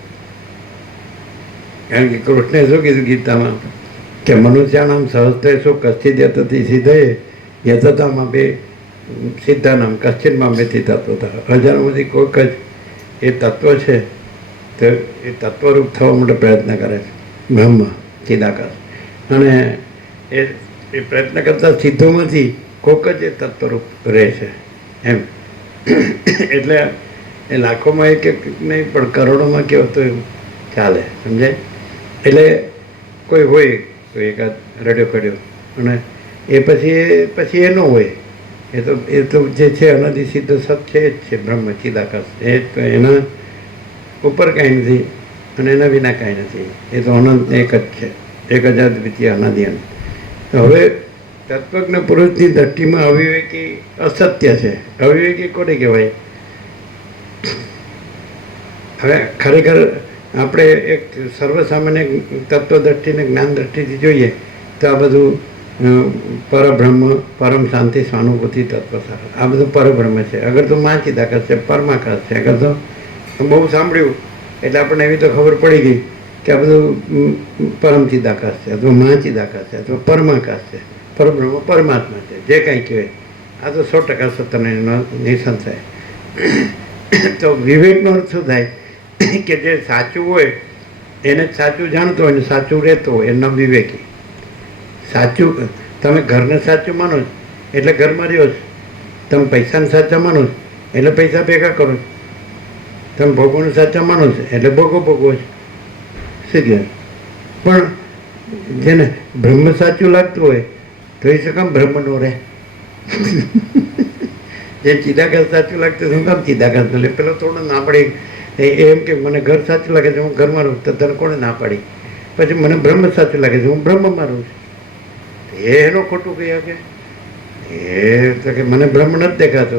કારણ કે કૃષ્ણે શું કીધું ગીતામાં કે મનુષ્યાનામ સહસ્તે શું કશ્ચિત યતતી સિદ્ધયે યતતામાં બે સિદ્ધાનામ કશ્ચિતમાં બેથી તત્વ હતા. હજારોમાંથી કોઈક જ એ તત્વ છે, તો એ તત્વરૂપ થવા માટે પ્રયત્ન કરે છે, બ્રહ્મ ચિદાકાશ. અને એ પ્રયત્ન કરતાં સિદ્ધોમાંથી કોઈક જ એ તત્વરૂપ રહે છે એમ. એટલે એ લાખોમાં એક નહીં પણ કરોડોમાં કેવો તો ચાલે, સમજાય? એટલે કોઈ હોય, કોઈ એકાદ રડ્યો કર્યો અને એ પછી એ ન હોય, એ તો જે છે અનાદિ સિદ્ધ સત છે એ જ છે, બ્રહ્મ ચિદાકાશ. એ તો એના ઉપર કાંઈ નથી અને એના વિના કાંઈ નથી. એ તો અનંત એક જ છે, એક જ અદ્વિતીય અનાદિ અંત. હવે તત્વજ્ઞ પુરુષની દ્રષ્ટિમાં અવિવેકી અસત્ય છે. અવિવેકી કોને કહેવાય? હવે ખરેખર આપણે એક સર્વસામાન્ય તત્વ દ્રષ્ટિને જ્ઞાન દ્રષ્ટિથી જોઈએ તો આ બધું પરબ્રહ્મ, પરમ શાંતિ, સ્વાનુભૂતિ, તત્વ સારા, આ બધું પરબ્રહ્મ છે. અગર તો મા ચિદાકાશ છે, પરમાકાશ છે. અગર તો બહુ સાંભળ્યું એટલે આપણને એવી તો ખબર પડી ગઈ કે આ બધું પરમ ચિદાકાશ છે, અથવા મા ચિદાકાશ છે, અથવા પરમાકાશ છે, પરબ્રહ્મ પરમાત્મા છે, જે કાંઈ કહેવાય. આ તો 100% સત્યનો નિસંશય. તો વિવેકનો અર્થ શું થાય કે જે સાચું હોય એને જ સાચું જાણતો હોય ને સાચું રહેતો હોય એનું નામ વિવેકી. સાચું તમે ઘરને સાચું માનો છો એટલે ઘરમાં રહ્યો છો, તમે પૈસાને સાચા માનો છો એટલે પૈસા ભેગા કરો છો, તમે ભોગવને સાચા માનો છો એટલે ભોગવો છો. શું કહે પણ જેને બ્રહ્મ સાચું લાગતું હોય તો એ શું કામ બ્રહ્મ નો રહે? જે ચિદાકાશ સાચું લાગતું શું કામ ચિદાકાશ લે? પેલો થોડો ના પડી એમ કે મને ઘર સાચું લાગે છે હું ઘરમાં રહું, તો તને કોણે ના પાડી? પછી મને બ્રહ્મ સાચું લાગે છે હું બ્રહ્મમાં રહું છું. એનો ખોટું કહ્યા કે એ તો કે મને બ્રહ્મ નથી દેખાતો,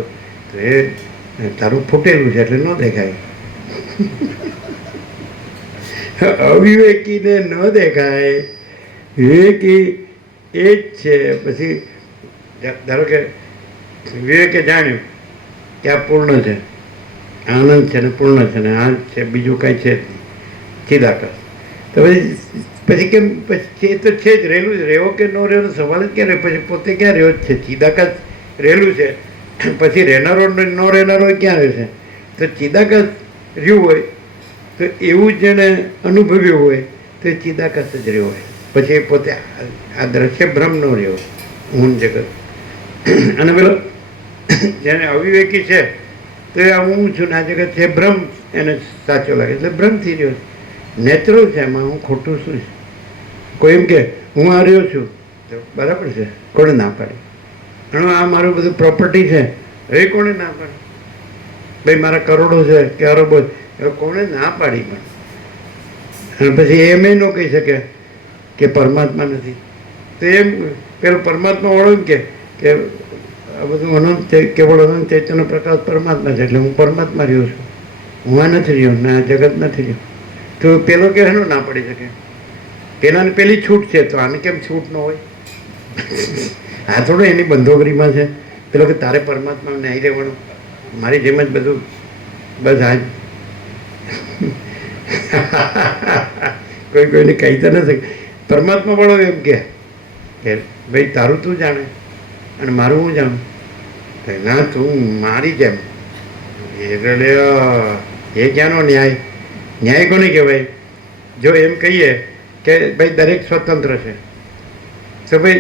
તો એ તારું ફૂટેલું છે એટલે ન દેખાય. અવિવેકીને ન દેખાય, વિવેકી એ જ છે. પછી ધારો કે વિવેકે જાણ્યું કે આ પૂર્ણ છે, આનંદ છે ને પૂર્ણ છે ને આ છે, બીજું કાંઈ છે જ નહીં, ચિદાકાશ. તો પછી કેમ પછી એ તો છે જ, રહેલું જ. રહેવો કે ન રહેવાનો સવાલ જ ક્યાં રહે? પછી પોતે ક્યાં રહ્યો જ છે? ચિદાકાશ રહેલું છે, પછી રહેનારો ન રહેનારો ક્યાં રહેશે? તો ચિદાકાશ રહ્યું હોય તો એવું જેને અનુભવ્યું હોય તો એ ચિદાકાશ જ રહ્યો હોય. પછી એ પોતે આ દ્રશ્ય ભ્રમ ન રહ્યો હું જગત. અને પેલો જેને અવિવેકી છે તો એ આ હું છું ને આ જગત છે ભ્રમ એને સાચો લાગે એટલે ભ્રમથી રહ્યો છે. નેચરલ છે, એમાં હું ખોટું શું છે? કોઈ એમ કે હું આ રહ્યો છું તો બરાબર છે, કોણે ના પાડે? અને આ મારું બધું પ્રોપર્ટી છે એ કોણે ના પાડે? ભાઈ મારા કરોડો છે કે અરબો એ કોણે ના પાડી? પણ અને પછી એમ ન કહી શકે કે પરમાત્મા નથી. તો એમ પેલો પરમાત્મા વાળો એમ કે આ બધું અનંત કેવળ અનંત ચૈતન્ય પ્રકાશ પરમાત્મા છે એટલે હું પરમાત્મા રહ્યો છું, હું આ નથી રહ્યો ને આ જગત નથી રહ્યો. તો પેલો કે એનો ના પડી શકે? પેલાને પેલી છૂટ છે તો આને કેમ છૂટ ન હોય? આ થોડું એની બંધોગરીમાં છે. પેલો કે તારે પરમાત્મા નહીં રહેવાનું, મારી જેમ જ બધું બસ આ કોઈ કોઈને કહી તો ન શકે. પરમાત્મા વાળો એમ કે ભાઈ તારું તું જાણે અને મારું હું જાણું? ના તું મારી જેમ. એટલે એ ક્યાંનો ન્યાય? ન્યાય કોને કહેવાય? જો એમ કહીએ કે ભાઈ દરેક સ્વતંત્ર છે તો ભાઈ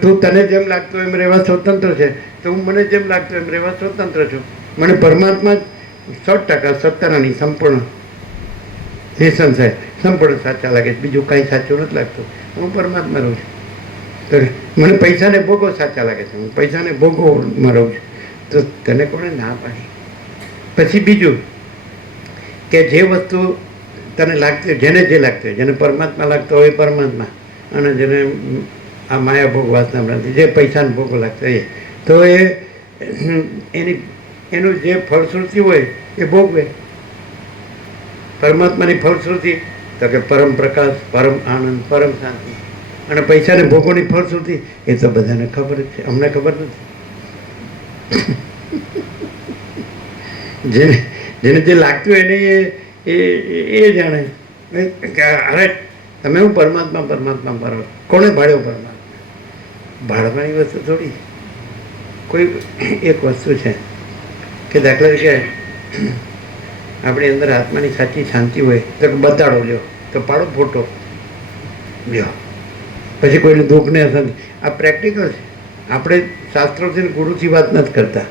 તું તને જેમ લાગતું એમ રહેવા સ્વતંત્ર છે, તો હું મને જેમ લાગતું એમ રહેવા સ્વતંત્ર છું. મને પરમાત્મા 100% સત્તાની સંપૂર્ણ નિસંશય સંપૂર્ણ સાચા લાગે છે, બીજું કાંઈ સાચું નથી લાગતું. હું પરમાત્મા રહું છું. તો મને પૈસાને ભોગો સાચા લાગે છે, હું પૈસાને ભોગોમાં રહું છું. તો તને કોણે ના પાડી? પછી બીજું કે જે વસ્તુ તને લાગતી હોય, જેને જે લાગતી હોય, જેને પરમાત્મા લાગતો હોય પરમાત્મા, અને જેને આ માયા ભોગ વાસના ભ્રાંતિ જે પૈસાને ભોગો લાગતો હોય તો એનું જે ફળશ્રુતિ હોય એ ભોગવે. પરમાત્માની ફળશ્રુતિ તો કે પરમ પ્રકાશ, પરમ આનંદ, પરમ શાંતિ. અને પૈસાને ભોગોની ફળશ્રુતિ એ તો બધાને ખબર જ છે, અમને ખબર નથી. જેને જે લાગતું હોય એને એ જાણે. અરે તમે હું પરમાત્મા પાડો, કોણે ભાડ્યો પરમાત્મા? ભાડવાની વસ્તુ થોડી. કોઈ એક વસ્તુ છે કે દાખલા તરીકે આપણી અંદર આત્માની સાચી શાંતિ હોય તો બતાડો લ્યો, તો પાડો ફોટો લ્યો. પછી કોઈને દુઃખ ને અસર. આ પ્રેક્ટિકલ છે. આપણે શાસ્ત્રોથી ગુરુથી વાત નથી કરતા.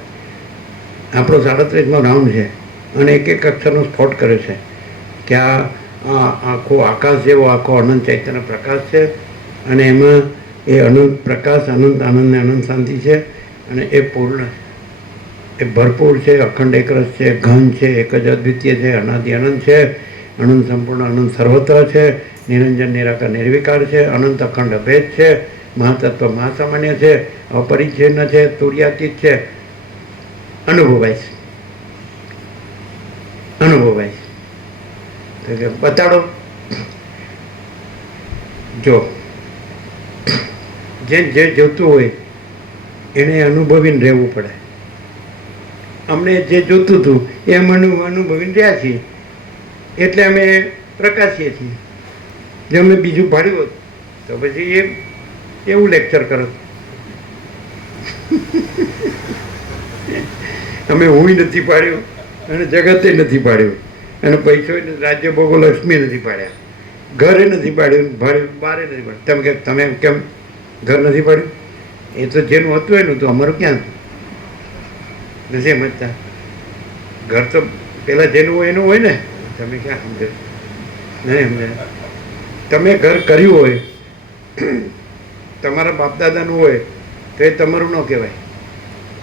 આપણો 37મો રાઉન્ડ છે અને એક એક અક્ષરનો સ્ફોટ કરે છે કે આ આખો આકાશ જેવો આખો અનંત ચૈતન્ય પ્રકાશ છે અને એમાં એ અનંત પ્રકાશ, અનંત આનંદ ને અનંત શાંતિ છે અને એ પૂર્ણ છે, એ ભરપૂર છે, અખંડ એકરસ છે, ઘન છે, એક જ અદ્વિતીય છે, અનાદિ અનંત છે, અનંત સંપૂર્ણ, અનંત સર્વત્ર છે, નિરંજન નિરાકાર નિર્વિકાર છે, અનંત અખંડ અભેદ છે, મહાતત્વ મહાસામાન્ય છે, અપરિચ્છિન્ન છે, તુર્યાતીત છે, અનુભવાય છે. તો કે બતાડો. જો જે જોતું હોય એને અનુભવીને રહેવું પડે. અમને જે જોતું હતું એ અમે અનુભવીને રહ્યા છીએ એટલે અમે પ્રકાશીએ છીએ. જો અમે બીજું પાડ્યું હોત તો પછી એવું લેક્ચર કરો. અમે હું નથી પાડ્યું અને જગતે નથી પાડ્યું અને પૈસો રાજ્ય ભોગો લક્ષ્મી નથી પાડ્યા, ઘરે નથી પાડ્યું, બારે નથી પાડ્યું. તમે કેમ ઘર નથી પાડ્યું? એ તો જેનું હતું એનું તો અમારું ક્યાં હતું? નથી સમજતા. ઘર તો પેલા જેનું હોય એનું હોય ને. તમે ક્યાં સમજો? નહીં સમજાય. તમે ઘર કર્યું હોય, તમારા બાપ દાદાનું હોય તો એ તમારું ન કહેવાય.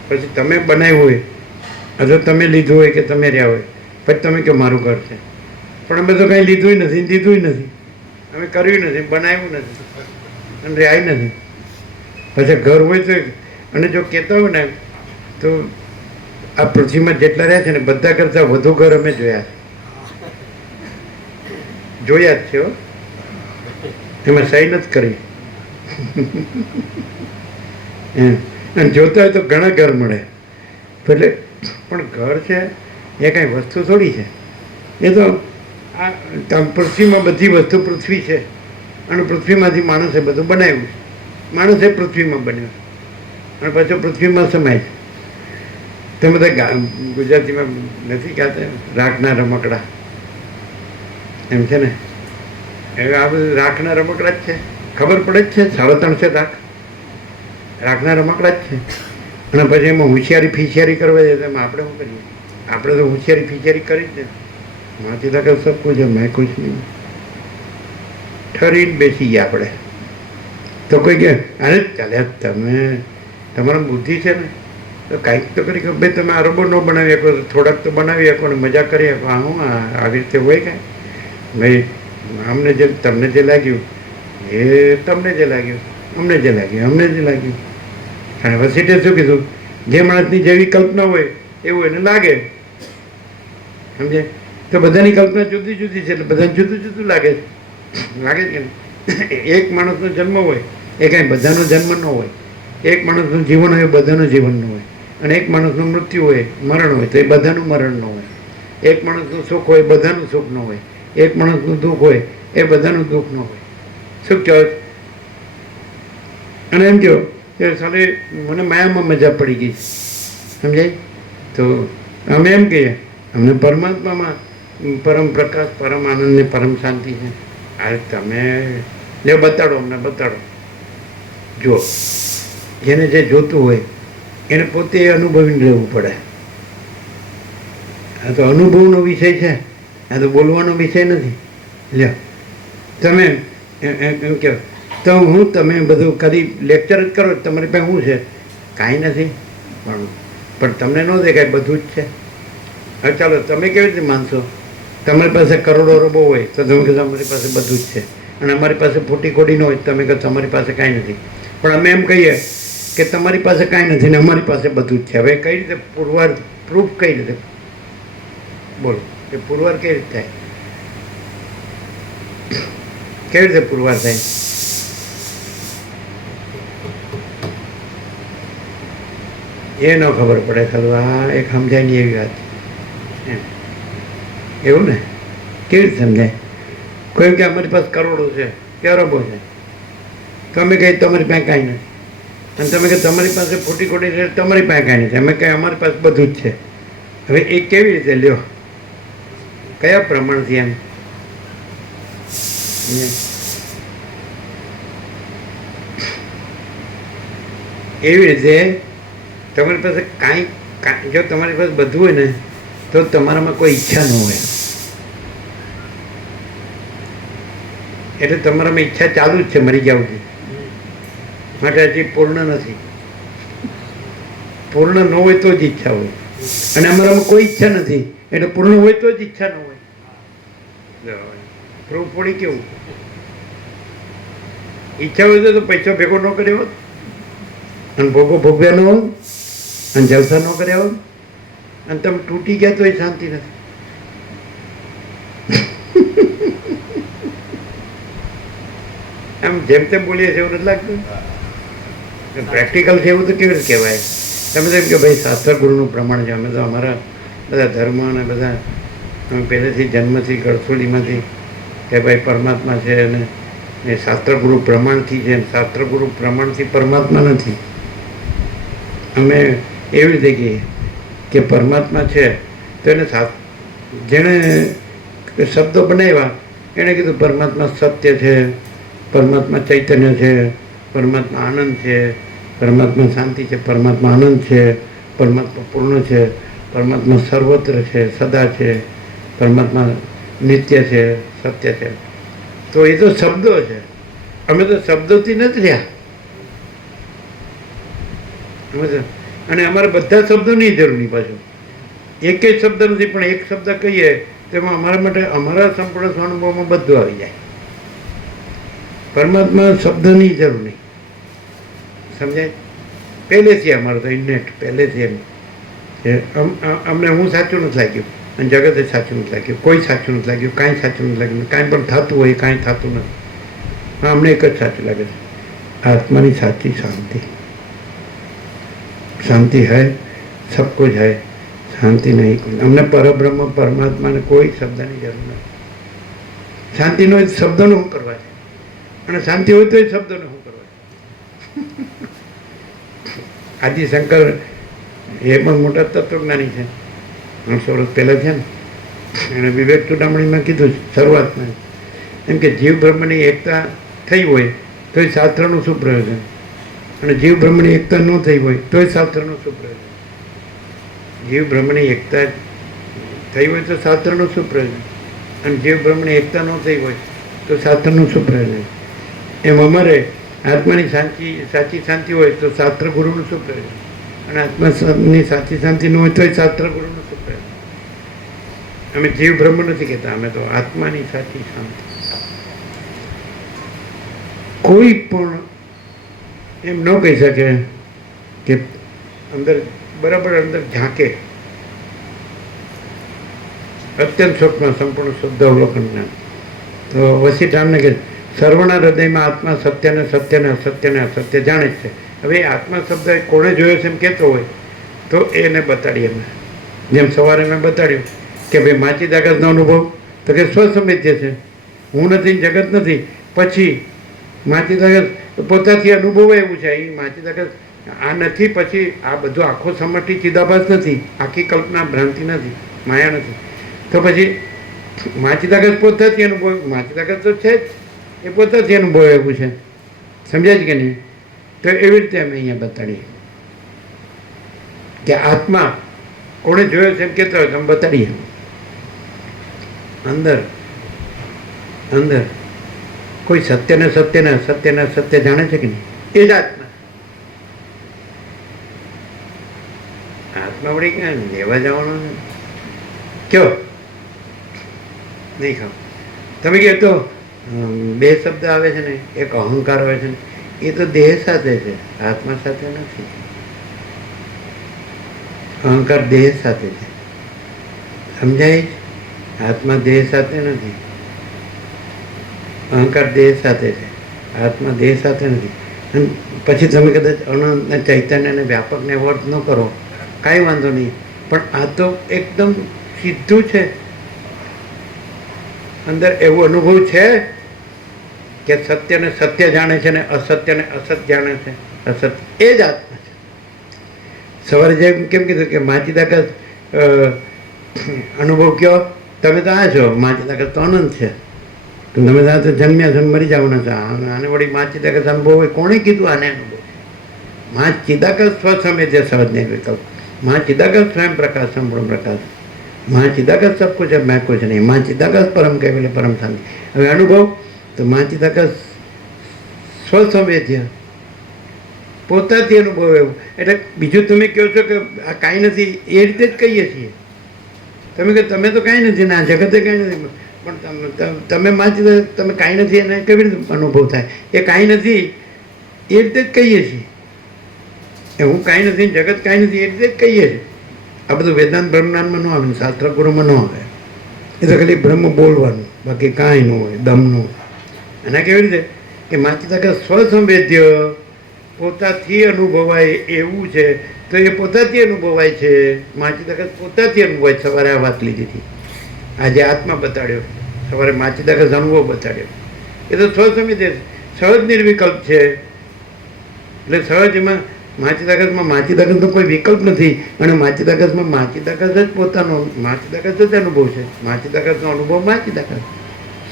પછી તમે બનાવ્યું હોય અથવા તમે લીધું હોય કે તમે રહ્યા હોય, પછી તમે કહો મારું ઘર છે. પણ અમે તો કંઈ લીધું નથી, દીધું નથી, અમે કર્યું નથી, બનાવ્યું નથી અને રહ્યા નથી. પછી ઘર હોય તો, અને જો કહેતા હોય ને તો આ પૃથ્વીમાં જેટલા રહ્યા છે ને બધા કરતાં વધુ ઘર અમે જોયા જ છે હો. એમાં સહી નથી કરી. અને જોતા હોય તો ઘણા ઘર મળે. એટલે પણ ઘર છે એ કાંઈ વસ્તુ થોડી છે. એ તો આ પૃથ્વીમાં બધી વસ્તુ પૃથ્વી છે અને પૃથ્વીમાંથી માણસે બધું બનાવ્યું. માણસે પૃથ્વીમાં બન્યું અને પાછો પૃથ્વીમાં સમાય છે. તમે બધા ગુજરાતીમાં નથી કહેતા રાખના રમકડા, એમ છે ને? હવે આ બધું રાખના રમકડા જ છે. ખબર પડે જ છે 3.5 રાખના રમકડા જ છે. અને પછી એમાં હોશિયારી ફિશિયારી કરવા જાય તો એમાં આપણે શું કરીએ? આપણે તો હોશિયારી ફિશિયારી કરી જ ને. માથી તક સબ કુછ મેં કુછ નહીં, ઠરીને બેસી ગયા આપણે. તો કોઈ કે અરે ચાલ્યા તમે, તમારા બુદ્ધિ છે ને તો કાંઈક તો કરી કે ભાઈ તમે અરબો ન બનાવી શકો, થોડાક તો બનાવી શકો ને મજા કરી શકો. હા, હું આવી રીતે હોય કાંઈ ભાઈ? અમને જે તમને જે લાગ્યું એ તમને જે લાગ્યું, અમને જે લાગ્યું અમને જે લાગ્યું. અને વસીટે શું કીધું? જે માણસની જેવી કલ્પના હોય એવું એને લાગે. સમજે? તો બધાની કલ્પના જુદી જુદી છે એટલે બધાને જુદું જુદું લાગે છે. લાગે છે કે એક માણસનો જન્મ હોય એ કાંઈ બધાનો જન્મ ન હોય. એક માણસનું જીવન હોય બધાનું જીવન ન હોય. અને એક માણસનું મૃત્યુ હોય, મરણ હોય તો એ બધાનું મરણ ન હોય. એક માણસનું સુખ હોય બધાનું સુખ ન હોય. એક માણસનું દુઃખ હોય એ બધાનું દુઃખ ન હોય. શું કહો? અને એમ કહો કે સાલે મને માયામાં મજા પડી ગઈ, સમજાય? તો અમે એમ કહીએ અમને પરમાત્મામાં પરમ પ્રકાશ, પરમ આનંદ ને પરમ શાંતિ છે. આ તમે લે બતાડો, અમને બતાડો. જો જેને જે જોતું હોય એને પોતે અનુભવીને રહેવું પડે. આ તો અનુભવનો વિષય છે, આ તો બોલવાનો વિષય નથી. લ્યો તમે એમ કહો તો હું તમે બધું કરી લેક્ચર જ કરો, તમારી પાસે શું છે? કાંઈ નથી. પણ તમને ન દેખાય બધું જ છે. હવે ચાલો તમે કેવી રીતે માનશો? તમારી પાસે કરોડો અરબો હોય તો તમે કહો અમારી પાસે બધું જ છે, અને અમારી પાસે ફૂટી ખોટી ન હોય તમે કહો તમારી પાસે કાંઈ નથી. પણ અમે એમ કહીએ કે તમારી પાસે કાંઈ નથી ને અમારી પાસે બધું જ છે. હવે કઈ રીતે પુરવાર, પ્રૂફ કઈ રીતે? બોલો કે પુરવાર કઈ રીતે થાય? કેવી રીતે પુરવાર થાય? એ ન ખબર પડે. ખરું આ એક સમજાય નહીં એવી વાત છે. એવું ને? કેવી રીતે સમજાય? કોઈ કે અમારી પાસે કરોડો છે કે અરબો છે, તમે કહી તમારી પાસે કાંઈ નથી. અને તમે કહે તમારી પાસે ખોટી ખોટી છે, તમારી પાસે કાંઈ નથી. અમે કહે અમારી પાસે બધું જ છે. હવે એ કેવી રીતે? લ્યો કયા પ્રમાણથી? એમ એવી રીતે તમારી પાસે કાંઈ, જો તમારી પાસે બધું હોય ને તો તમારામાં કોઈ ઈચ્છા ન હોય. એટલે તમારામાં ઈચ્છા ચાલુ જ છે મરી જાવ છે માટે. હજી પૂર્ણ નથી. પૂર્ણ ન હોય તો જ ઈચ્છા હોય, અને અમારામાં કોઈ ઈચ્છા નથી એટલે પૂર્ણ હોય તો જ ઈચ્છા ન હોય. પ્રૂફ પડી કેવું? ઈચ્છા હોય તો પૈસા ભેગો ન કર્યો હોત, અને ભોગો ભોગવ્યા ન હોત, અને જલસા ન કર્યા હોત, અને તમે તૂટી ગયા તો એ શાંતિ નથી. આમ જેમ તેમ બોલીએ છીએ એવું નથી લાગતું? પ્રેક્ટિકલ છે એવું તો કેવી રીતે કહેવાય? તમે તો એમ કે ભાઈ શાસ્ત્ર ગુરુનું પ્રમાણ છે. અમે તો અમારા બધા ધર્મ અને બધા અમે પહેલેથી જન્મથી ગળસોડીમાંથી કે ભાઈ પરમાત્મા છે, અને એ શાસ્ત્ર ગુરુ પ્રમાણથી છે. શાસ્ત્ર ગુરુ પ્રમાણથી પરમાત્મા નથી. અમે એવી રીતે કહીએ કે પરમાત્મા છે તો એને જેણે શબ્દો બનાવ્યા એણે કીધું પરમાત્મા સત્ય છે, પરમાત્મા ચૈતન્ય છે, પરમાત્મા આનંદ છે, પરમાત્મા શાંતિ છે, પરમાત્મા આનંદ છે, પરમાત્મા પૂર્ણ છે, પરમાત્મા સર્વત્ર છે, સદા છે, પરમાત્મા નિત્ય છે, સત્ય છે. તો એ તો શબ્દો છે. અમે તો શબ્દોથી નથી રહ્યા. સમજો? અને અમારે બધા શબ્દોની જરૂર નહીં પાછું. એક જ શબ્દ નથી, પણ એક શબ્દ કહીએ તેમાં અમારા માટે અમારા સંપૂર્ણ સ્વાનુભવમાં બધું આવી જાય. પરમાત્મા શબ્દની જરૂર નહીં. સમજાય? પહેલેથી અમારું તો ઇન્નેટ પહેલેથી એમ અમને હું સાચું નથી લાગ્યું અને જગતે સાચું નથી લાગ્યું, કોઈ સાચું નથી લાગ્યું, કાંઈ સાચું નથી લાગ્યું. કાંઈ પણ થતું હોય કાંઈ થતું નથી. હા, અમને એક જ સાચું લાગે છે, આત્માની સાચી શાંતિ. શાંતિ है, सब कुछ है, शांति नहीं कुछ. અમને પરબ્રહ્મ પરમાત્માને કોઈ શબ્દની જરૂર નથી. શાંતિનો એ શબ્દોને શું કરવા છે, અને શાંતિ હોય તો એ શબ્દોને શું કરવા છે. આદિ શંકર એ પણ મોટા તત્વજ્ઞાની છે, 800 વર્ષ પહેલાં છે ને. એણે વિવેક ચૂડામણીમાં કીધું શરૂઆતમાં એમ કે જીવ બ્રહ્મની એકતા થઈ હોય તો એ શાસ્ત્રનું શું પ્રયોજન, અને જીવ બ્રહ્મની એકતા ન થઈ હોય તો એ શાસ્ત્રનું શું પ્રયોજન. જીવ બ્રહ્મની એકતા થઈ હોય તો શાસ્ત્રનું શું પ્રયોજન, અને જીવ બ્રહ્મની એકતા ન થઈ હોય તો શાસ્ત્રનું શું પ્રયોજન. એમ અમારે આત્માની સાચી શાંતિ હોય તો શાસ્ત્ર ગુરુનું શું પ્રયોજન, અને આત્માની સાચી શાંતિ ન હોય તો એ શાસ્ત્ર ગુરુનું શું પ્રયોજન. અમે જીવ બ્રહ્મ નથી કહેતા, અમે તો આત્માની સાચી શાંતિ. કોઈ પણ એમ ન કહી શકે કે અંદર બરાબર અંદર ઝાંકે અત્યંત સૂક્ષ્મ સંપૂર્ણ શુદ્ધ અવલોકન જ્ઞાન. તો વશિષ્ઠામને કે સર્વના હૃદયમાં આત્મા સત્યને સત્યને અસત્યને અસત્ય જાણે જ છે. હવે એ આત્મા શબ્દ કોણે જોયો છે એમ કહેતો હોય તો એને બતાડીએ અમે. જેમ સવારે મેં બતાડ્યું કે ભાઈ માચીદાગસનો અનુભવ તો કે સ્વસંવેદ્ય છે, હું નથી જગત નથી. પછી માચીદાગસ પોતાથી અનુભવાય એવું છે. અહીં માચીદાગસ આ નથી, પછી આ બધું આખો સમટી ચિદાભાસ નથી, આખી કલ્પના ભ્રાંતિ નથી, માયા નથી. તો પછી માચીદાગસ પોતાથી અનુભવ, માચીદાગસ તો છે જ, એ પોતાથી અનુભવ એવું છે. સમજાય છે કે નહીં? તો એવી રીતે અમે અહીંયા બતાડીએ કે આત્મા કોણે જોયો છે એમ કહેતા હોય તો અમે બતાડીએ. અંદર અંદર કોઈ સત્યને સત્યને અસત્યને અસત્ય જાણે છે કે નહીં? એ જ આત્મા. આત્મા વળી ક્યાં લેવા જવાનો છે? કયો નહીં ખાવ. તમે કહો તો બે શબ્દ આવે છે ને, એક અહંકાર આવે છે ને, એ તો દેહ સાથે છે, આત્મા સાથે નથી. અહંકાર દેહ સાથે છે, સમજાય? આત્મા દેહ સાથે નથી. અહંકાર દેહ સાથે છે, આત્મા દેહ સાથે નથી. અને પછી તમે કદાચ અનંત ચૈતન્યને વ્યાપકને વર્ત ન કરો, કાંઈ વાંધો નહીં, પણ આ તો એકદમ સીધું છે. અંદર એવો અનુભવ છે કે સત્યને સત્ય જાણે છે ને અસત્યને અસત જાણે છે. અસત્ય એ જ આત્મા છે. સવારે જેમ કેમ કીધું કે માચીદાગસ અનુભવ કયો, તમે તો આ છો, માચીદાગસ તો અનંત છે. તમે તો જન્મ્યા છો મરી જવાના છો. આને વળી માચીદાગસ અનુભવ હોય, કોણે કીધું આને અનુભવ? માચીદાગસ સ્વસમેધ્ય સહજને વિકલ્પ. માચીદાગસ સ્વયં પ્રકાશ સંપૂર્ણ પ્રકાશ. માચીદાગસ સબ કુછ है, मैं कुछ नहीं. माचिदागस परम केवल परम शांति. હવે અનુભવ તો માચીદાગસ સ્વસંવેદ્ય પોતાથી અનુભવ એવું. એટલે બીજું તમે કહો છો કે આ કાંઈ નથી, એ રીતે જ કહીએ છીએ. તમે કહો તમે તો કાંઈ નથી ને આ જગતે કાંઈ નથી, પણ તમે માચીદાગસ તમે કાંઈ નથી એને કેવી રીતે અનુભવ થાય? એ કાંઈ નથી એ રીતે જ કહીએ છીએ. એ હું કાંઈ નથી, જગત કાંઈ નથી એ રીતે જ કહીએ છીએ. આ બધું વેદાંત બ્રહ્મજ્ઞાનમાં ન આવે, શાસ્ત્ર ગુરુમાં ન આવે. એ તો ખાલી બ્રહ્મ બોલવાનું, બાકી કાંઈ ન હોય, દમનું. એના કેવી રીતે કે માચીદાગસ સ્વસંવેદ્ય પોતાથી અનુભવાય એવું છે, તો એ પોતાથી અનુભવાય છે. માચીદાગસ પોતાથી અનુભવાય. સવારે આ વાત લીધી હતી, આજે આત્મા બતાડ્યો, સવારે માચીદાગસ અનુભવ બતાડ્યો. એ તો સ્વસંવેદ્ય સહજ નિર્વિકલ્પ છે. એટલે સહજ એમાં માચીદાગસમાં માચીદાગસનો કોઈ વિકલ્પ નથી. અને માચીદાગસમાં માચીદાગસ જ પોતાનો, માચીદાગસ જ અનુભવ છે. માચીદાગસનો અનુભવ માચીદાગસ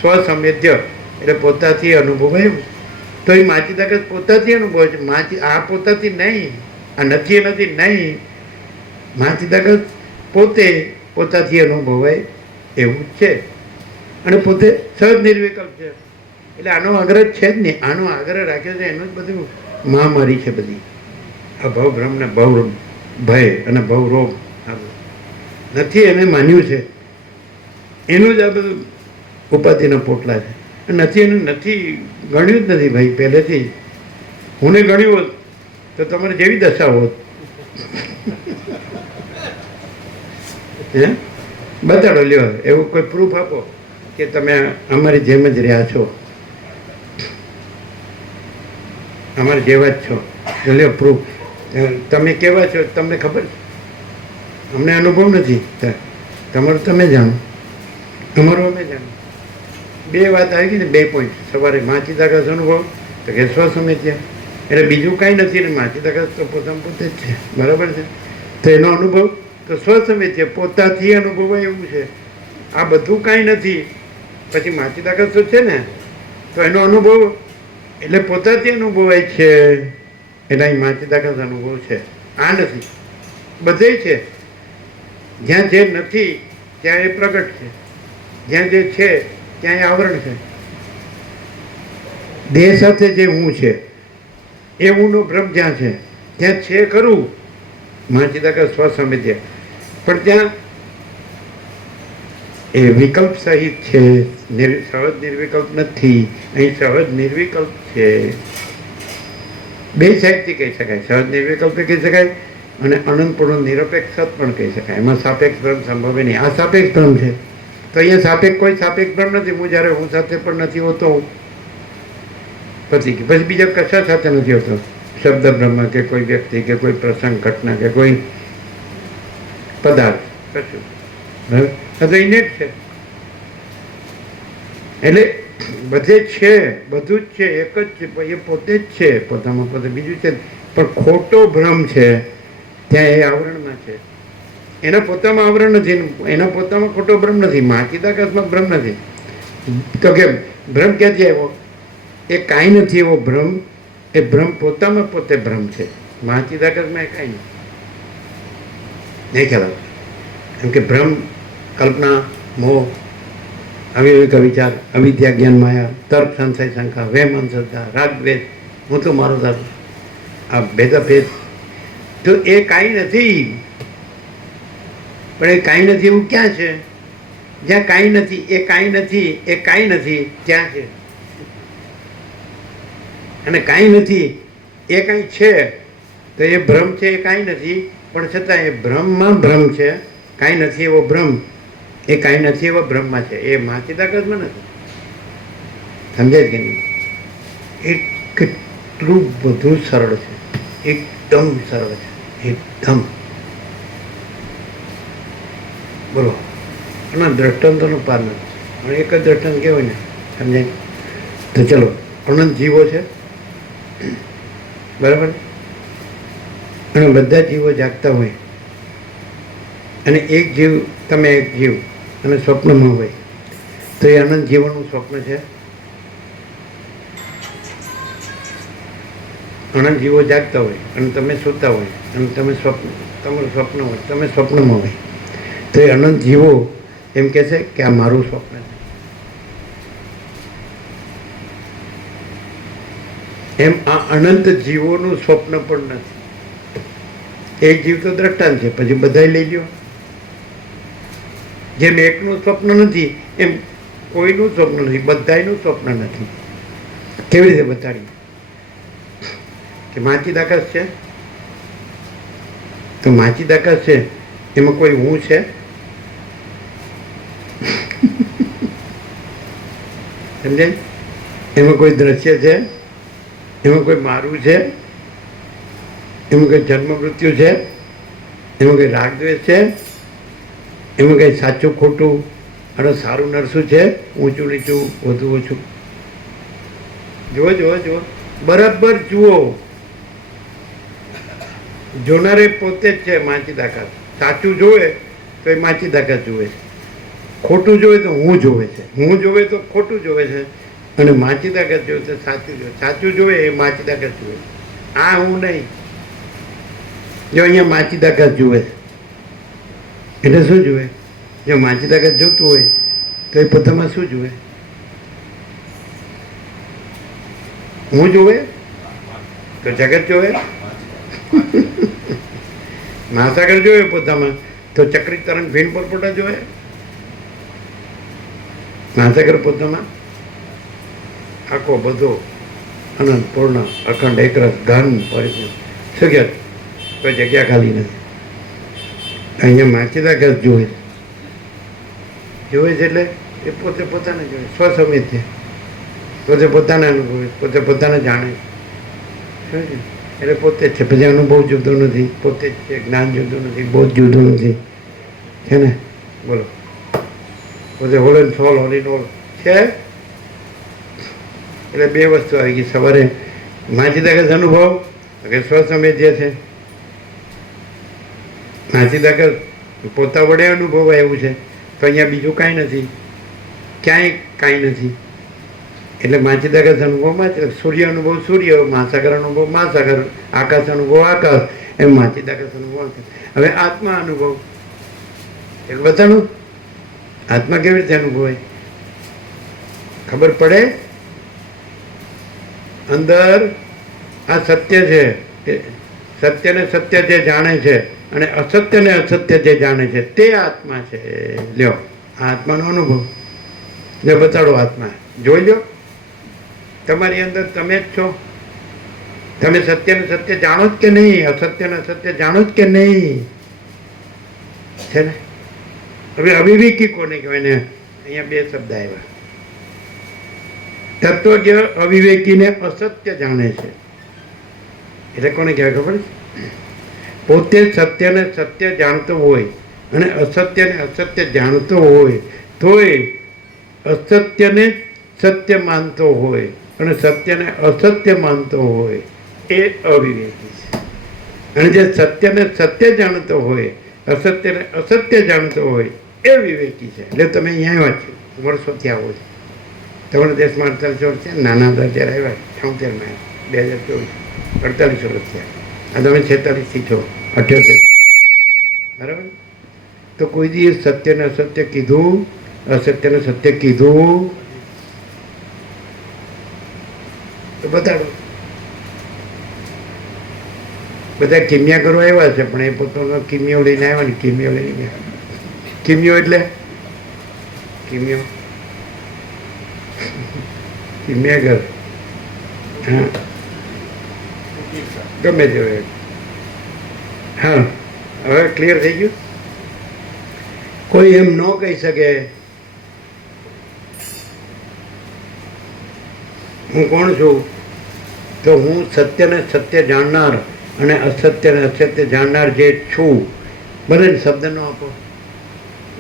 સ્વસંવેદ્ય એટલે પોતાથી અનુભવાય. તો એ માચીદાગસ પોતાથી અનુભવ છે. આ પોતાથી નહીં, આ નથી એ નથી નહીં. માચીદાગસ પોતે પોતાથી અનુભવાય એવું જ છે, અને પોતે સહજ નિર્વિકલ્પ છે. એટલે આનો આગ્રહ છે જ નહીં. આનો આગ્રહ રાખ્યો છે એનું જ બધું મહામારી છે બધી. આ ભવ ભ્રમ ને ભવ ભય અને ભવ રોગ આ બધું નથી એને માન્યું છે એનું જ આ બધું ઉપાધિના પોટલા છે. નથી એનું નથી ગણ્યું જ નથી ભાઈ પહેલેથી. હું ને ગણ્યું હોત તો તમારે જેવી દશા હોત. હે બતાડો લ્યો એવું કોઈ પ્રૂફ આપો કે તમે અમારી જેમ જ રહ્યા છો, અમારે જેવા જ છો. તો લ્યો પ્રૂફ. તમે કેવા છો તમને ખબર છે? અમને અનુભવ નથી. તમારું તમે જાણો, અમારું અમે જાણો. બે વાત આવી ગઈ ને, 2 પોઈન્ટ. સવારે માચિદાકાશ અનુભવ તો કે સ્વસમિત્યા એટલે બીજું કાંઈ નથી ને માચિદાકાશ તો પોતામાં પોતે જ છે. બરાબર છે? તો એનો અનુભવ તો સ્વસમિત્યા પોતાથી અનુભવાય એવું છે. આ બધું કાંઈ નથી. પછી માચિદાકાશ તો છે ને તો એનો અનુભવ એટલે પોતાથી અનુભવાય છે. એટલે અહીં માચિદાકાશ અનુભવ છે. આ નથી, બધે છે. જ્યાં જે નથી ત્યાં એ પ્રગટ છે, જ્યાં જે છે ત્યાં એ આવરણ છે. દેહ સાથે જે હું છે એ હુંનો ભ્રમ જ્યાં છે ત્યાં છે ખરું માચિદાકાશ સ્વસમિત્યા, પણ ત્યાં એ વિકલ્પ સહિત છે. સહજ નિર્વિકલ્પ નથી. અહીં સહજ નિર્વિકલ્પ છે. બે સાઈડથી કહી શકાય. સહજ નિર્વિકલ્પ કહી શકાય અને અનંતપૂર્ણ નિરપેક્ષ પણ કહી શકાય. એમાં સાપેક્ષ ભ્રમ સંભવે નહીં. આ સાપેક્ષ ભ્રમ છે. તો અહીંયા સાપેક્ષ કોઈ સાપેક્ષ ભ્રમ નથી. હું જ્યારે હું સાથે પણ નથી હોતો પછી બીજા કશા સાથે નથી હોતો. શબ્દ બ્રહ્મ કે કોઈ વ્યક્તિ કે કોઈ પ્રસંગ ઘટના કે કોઈ પદાર્થ કશું બરાબર તો એને જ છે. એટલે બધે છે, બધું જ છે, એક જ છે. એ પોતે જ છે, પોતામાં પોતે બીજું છે. પણ ખોટો ભ્રમ છે ત્યાં એ આવરણમાં છે. એના પોતામાં આવરણ નથી, એના પોતામાં ખોટો ભ્રમ નથી. માચિદાકાશમાં ભ્રમ નથી. તો કે ભ્રમ ક્યાંથી આવ્યો? એ કાંઈ નથી એવો ભ્રમ. એ ભ્રમ પોતામાં પોતે ભ્રમ છે. માચિદાકાશમાં એ કાંઈ નહીં ખ્યાલ આવે. એમ કે ભ્રમ, કલ્પના, મોહ, અવિવેક વિચાર, અવિદ્યા જ્ઞાન માયા, તર્ક સંશય શંકા, વેમ અંધશ્રદ્ધા, રાગ દ્વેષ, હું તો મારો ધર્મ, આ ભેદાભેદ તો એ કાંઈ નથી. પણ એ કાંઈ નથી એવું ક્યાં છે? જ્યાં કાંઈ નથી એ કાંઈ નથી, એ કાંઈ નથી ત્યાં છે. અને કાંઈ નથી એ કાંઈ છે તો એ ભ્રમ છે. એ કાંઈ નથી પણ છતાં એ ભ્રમમાં ભ્રમ છે. કાંઈ નથી એવો ભ્રમ એ કાંઈ નથી એવો બ્રહ્મમાં છે. એ માચિદાકાશમાં નથી. સમજાય કે નહીં? એ કેટલું બધું સરળ છે. એકદમ સરળ છે. એકદમ બોલો. અને દ્રષ્ટાંતોનો પાર નથી. અને એક જ દ્રષ્ટાંત કહેવાય ને, સમજાય? તો ચલો, અનંત જીવો છે બરાબર. અને બધા જીવો જાગતા હોય અને એક જીવ, તમે એક જીવ અને સ્વપ્નમાં હોય તો એ અનંત જીવનનું સ્વપ્ન છે. અનંત જીવો જાગતા હોય અને તમે સૂતા હોય અને તમે તમારું સ્વપ્ન હોય, તમે સ્વપ્નમાં હોય તો એ અનંત જીવો એમ કહેશે કે આ મારું સ્વપ્ન છે. એમ આ અનંત જીવોનું સ્વપ્ન પણ નથી. એક જીવ તો દ્રષ્ટાંત છે, પછી બધાય લઈ લ્યો. જેમ એકનું સ્વપ્ન નથી એમ કોઈનું સ્વપ્ન નથી, બધાયનું સ્વપ્ન નથી. કેવી રીતે બતાડીએ કે માચિદાકાશ છે? તો માચિદાકાશ છે એમાં કોઈ હું છે? સમજાય? એમાં કોઈ દ્રશ્ય છે? એમાં કોઈ મારું છે? એમાં કોઈ જન્મ મૃત્યુ છે? એમાં કોઈ રાગ દ્વેષ છે? એમાં કંઈ સાચું ખોટું અને સારું નરસું છે? ઊંચું નીચું, વધુ ઓછું? જુઓ જુઓ જુઓ, બરાબર જુઓ. જોનારે પોતે જ છે માચિદાકાશ. સાચું જોવે તો એ માચિદાકાશ જોવે છે, ખોટું જોવે તો હું જોવે છે, હું જોવે તો ખોટું જોવે છે, અને માચિદાકાશ જોવે તો સાચું જોવે. સાચું જોવે એ માચિદાકાશ જોવે. આ હું નહીં. જો અહીંયા માચિદાકાશ જુએ એટલે શું જુએ? જો માચિદાકાશ જોતું હોય તો એ પોતામાં શું જુએ? હું જોવે તો જગત જોવે, મહાસાગર જોવે પોતામાં તો ચક્રી તરંગ ભીન પરપોટા જોવે. મહાસાગર પોતામાં આખો બધો અનંત પૂર્ણ અખંડ એકરસ ઘન પરિપૂર્ણ શું કહે, કોઈ જગ્યા ખાલી નથી. અહીંયા માચીદાગર જોવે જોવે છે એટલે એ પોતે પોતાને જોવે, સ્વસમિત છે, પોતે પોતાને અનુભવે, પોતે પોતાને જાણે શું છે એટલે પોતે જ છે. પછી અનુભવ જુદો નથી, પોતે જ છે, જ્ઞાન જુદું નથી, બોધ જુદું નથી, છે ને. બોલો, પોતે whole and sole whole in all છે. એટલે બે વસ્તુ આવી ગઈ. સવારે માચીદાગર અનુભવ કે સ્વસમિત જે છે, માચીદાગર પોતા વડે અનુભવ આવ્યું છે, તો અહીંયા બીજું કાંઈ નથી, ક્યાંય કાંઈ નથી. એટલે માચીદાગર અનુભવમાં સૂર્ય અનુભવ સૂર્ય, મહાસાગર અનુભવ મહાસાગર, આકાશ અનુભવ આકાશ, એમ માચીદાગર અનુભવ. હવે આત્મા અનુભવ એટલે બધાનું આત્મા કેવી રીતે અનુભવાય ખબર પડે. અંદર આ સત્ય છે, સત્યને સત્ય જે જાણે છે અને અસત્યને અસત્ય જે જાણે છે તે આત્મા છે. લ્યો આ આત્માનો અનુભવ લ્યો, બતાડો આત્મા, જોઈ લો તમારી અંદર તમે જ છો. તમે સત્યને સત્ય જાણો જ કે નહીં, અસત્યને અસત્ય જાણો જ કે નહીં, છે ને. હવે અવિવેકી કોને કહેવાય ને, અહીંયા બે શબ્દ આવ્યા. તત્વજ્ઞ અવિવેકીને અસત્ય જાણે છે એટલે કોને કહેવાય ખબર છે? પોતે સત્યને સત્ય જાણતો હોય અને અસત્યને અસત્ય જાણતો હોય તોય અસત્યને સત્ય માનતો હોય અને સત્યને અસત્ય માનતો હોય એ અવિવેકી છે. અને જે સત્યને સત્ય જાણતો હોય, અસત્યને અસત્ય જાણતો હોય એ વિવેકી છે. એટલે તમે અહીંયા આવ્યા છો, વર્ષોથી આવો છો. તમારા દેશમાં 48 વર્ષ છે, નાના હતા ત્યારે આવ્યા 76માં, 2024 48 વર્ષ થયા. આ તમે 46થી છો, 78 બરાબર. તો કોઈ દિવસ સત્યને અસત્ય કીધું, અસત્યને સત્ય કીધું તો બતાડો. બધા કિમિયા કરવા આવ્યા છે પણ એ પોતાનો કિમિયો લઈને આવ્યા ને, કિમિયો લઈને ગયા. કિમિયો એટલે કિમિયો કિમિયાગર, હા ગમે તે હોય. હા હવે ક્લિયર થઈ ગયું. કોઈ એમ ન કહી શકે હું કોણ છું, તો હું સત્યને સત્ય જાણનાર અને અસત્યને અસત્ય જાણનાર જે છું, ભલે શબ્દ ન આપો,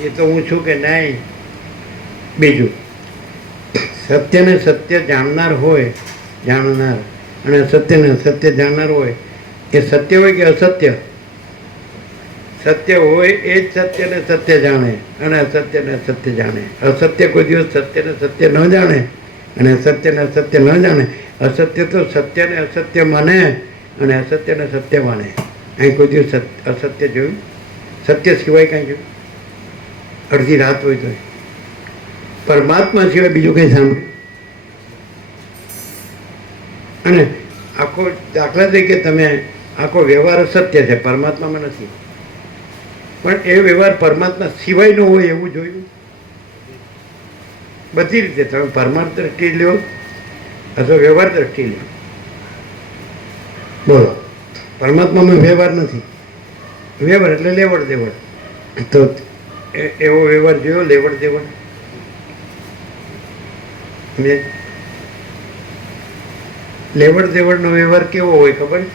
એ તો હું છું કે નહીં. બીજું સત્યને સત્ય જાણનાર હોય, જાણનાર અને અસત્યને અસત્ય જાણનાર હોય, એ સત્ય હોય કે અસત્ય? સત્ય હોય એ જ સત્યને સત્ય જાણે અને અસત્યને અસત્ય જાણે. અસત્ય કોઈ દિવસ સત્યને સત્ય ન જાણે અને સત્યને અસત્ય ન જાણે. અસત્ય તો સત્યને અસત્ય માને અને અસત્યને સત્ય માને. અહીં કોઈ દિવસ અસત્ય જોયું? સત્ય સિવાય કાંઈ જોયું? અડધી રાત હોય તો પરમાત્મા સિવાય બીજું કંઈ સાંભળ્યું? અને આખો દાખલા તરીકે તમે આખો વ્યવહાર સત્ય છે, પરમાત્મામાં નથી, પણ એ વ્યવહાર પરમાત્મા સિવાય ન હોય એવું જોયું? બધી રીતે તમે પરમાર્થ દ્રષ્ટિ લ્યો અથવા વ્યવહાર દ્રષ્ટિ લ્યો, બોલો. પરમાત્મામાં વ્યવહાર નથી. વ્યવહાર એટલે લેવડ દેવડ. તો એવો વ્યવહાર જોયો લેવડ દેવડ? લેવડ દેવડનો વ્યવહાર કેવો હોય ખબર છે?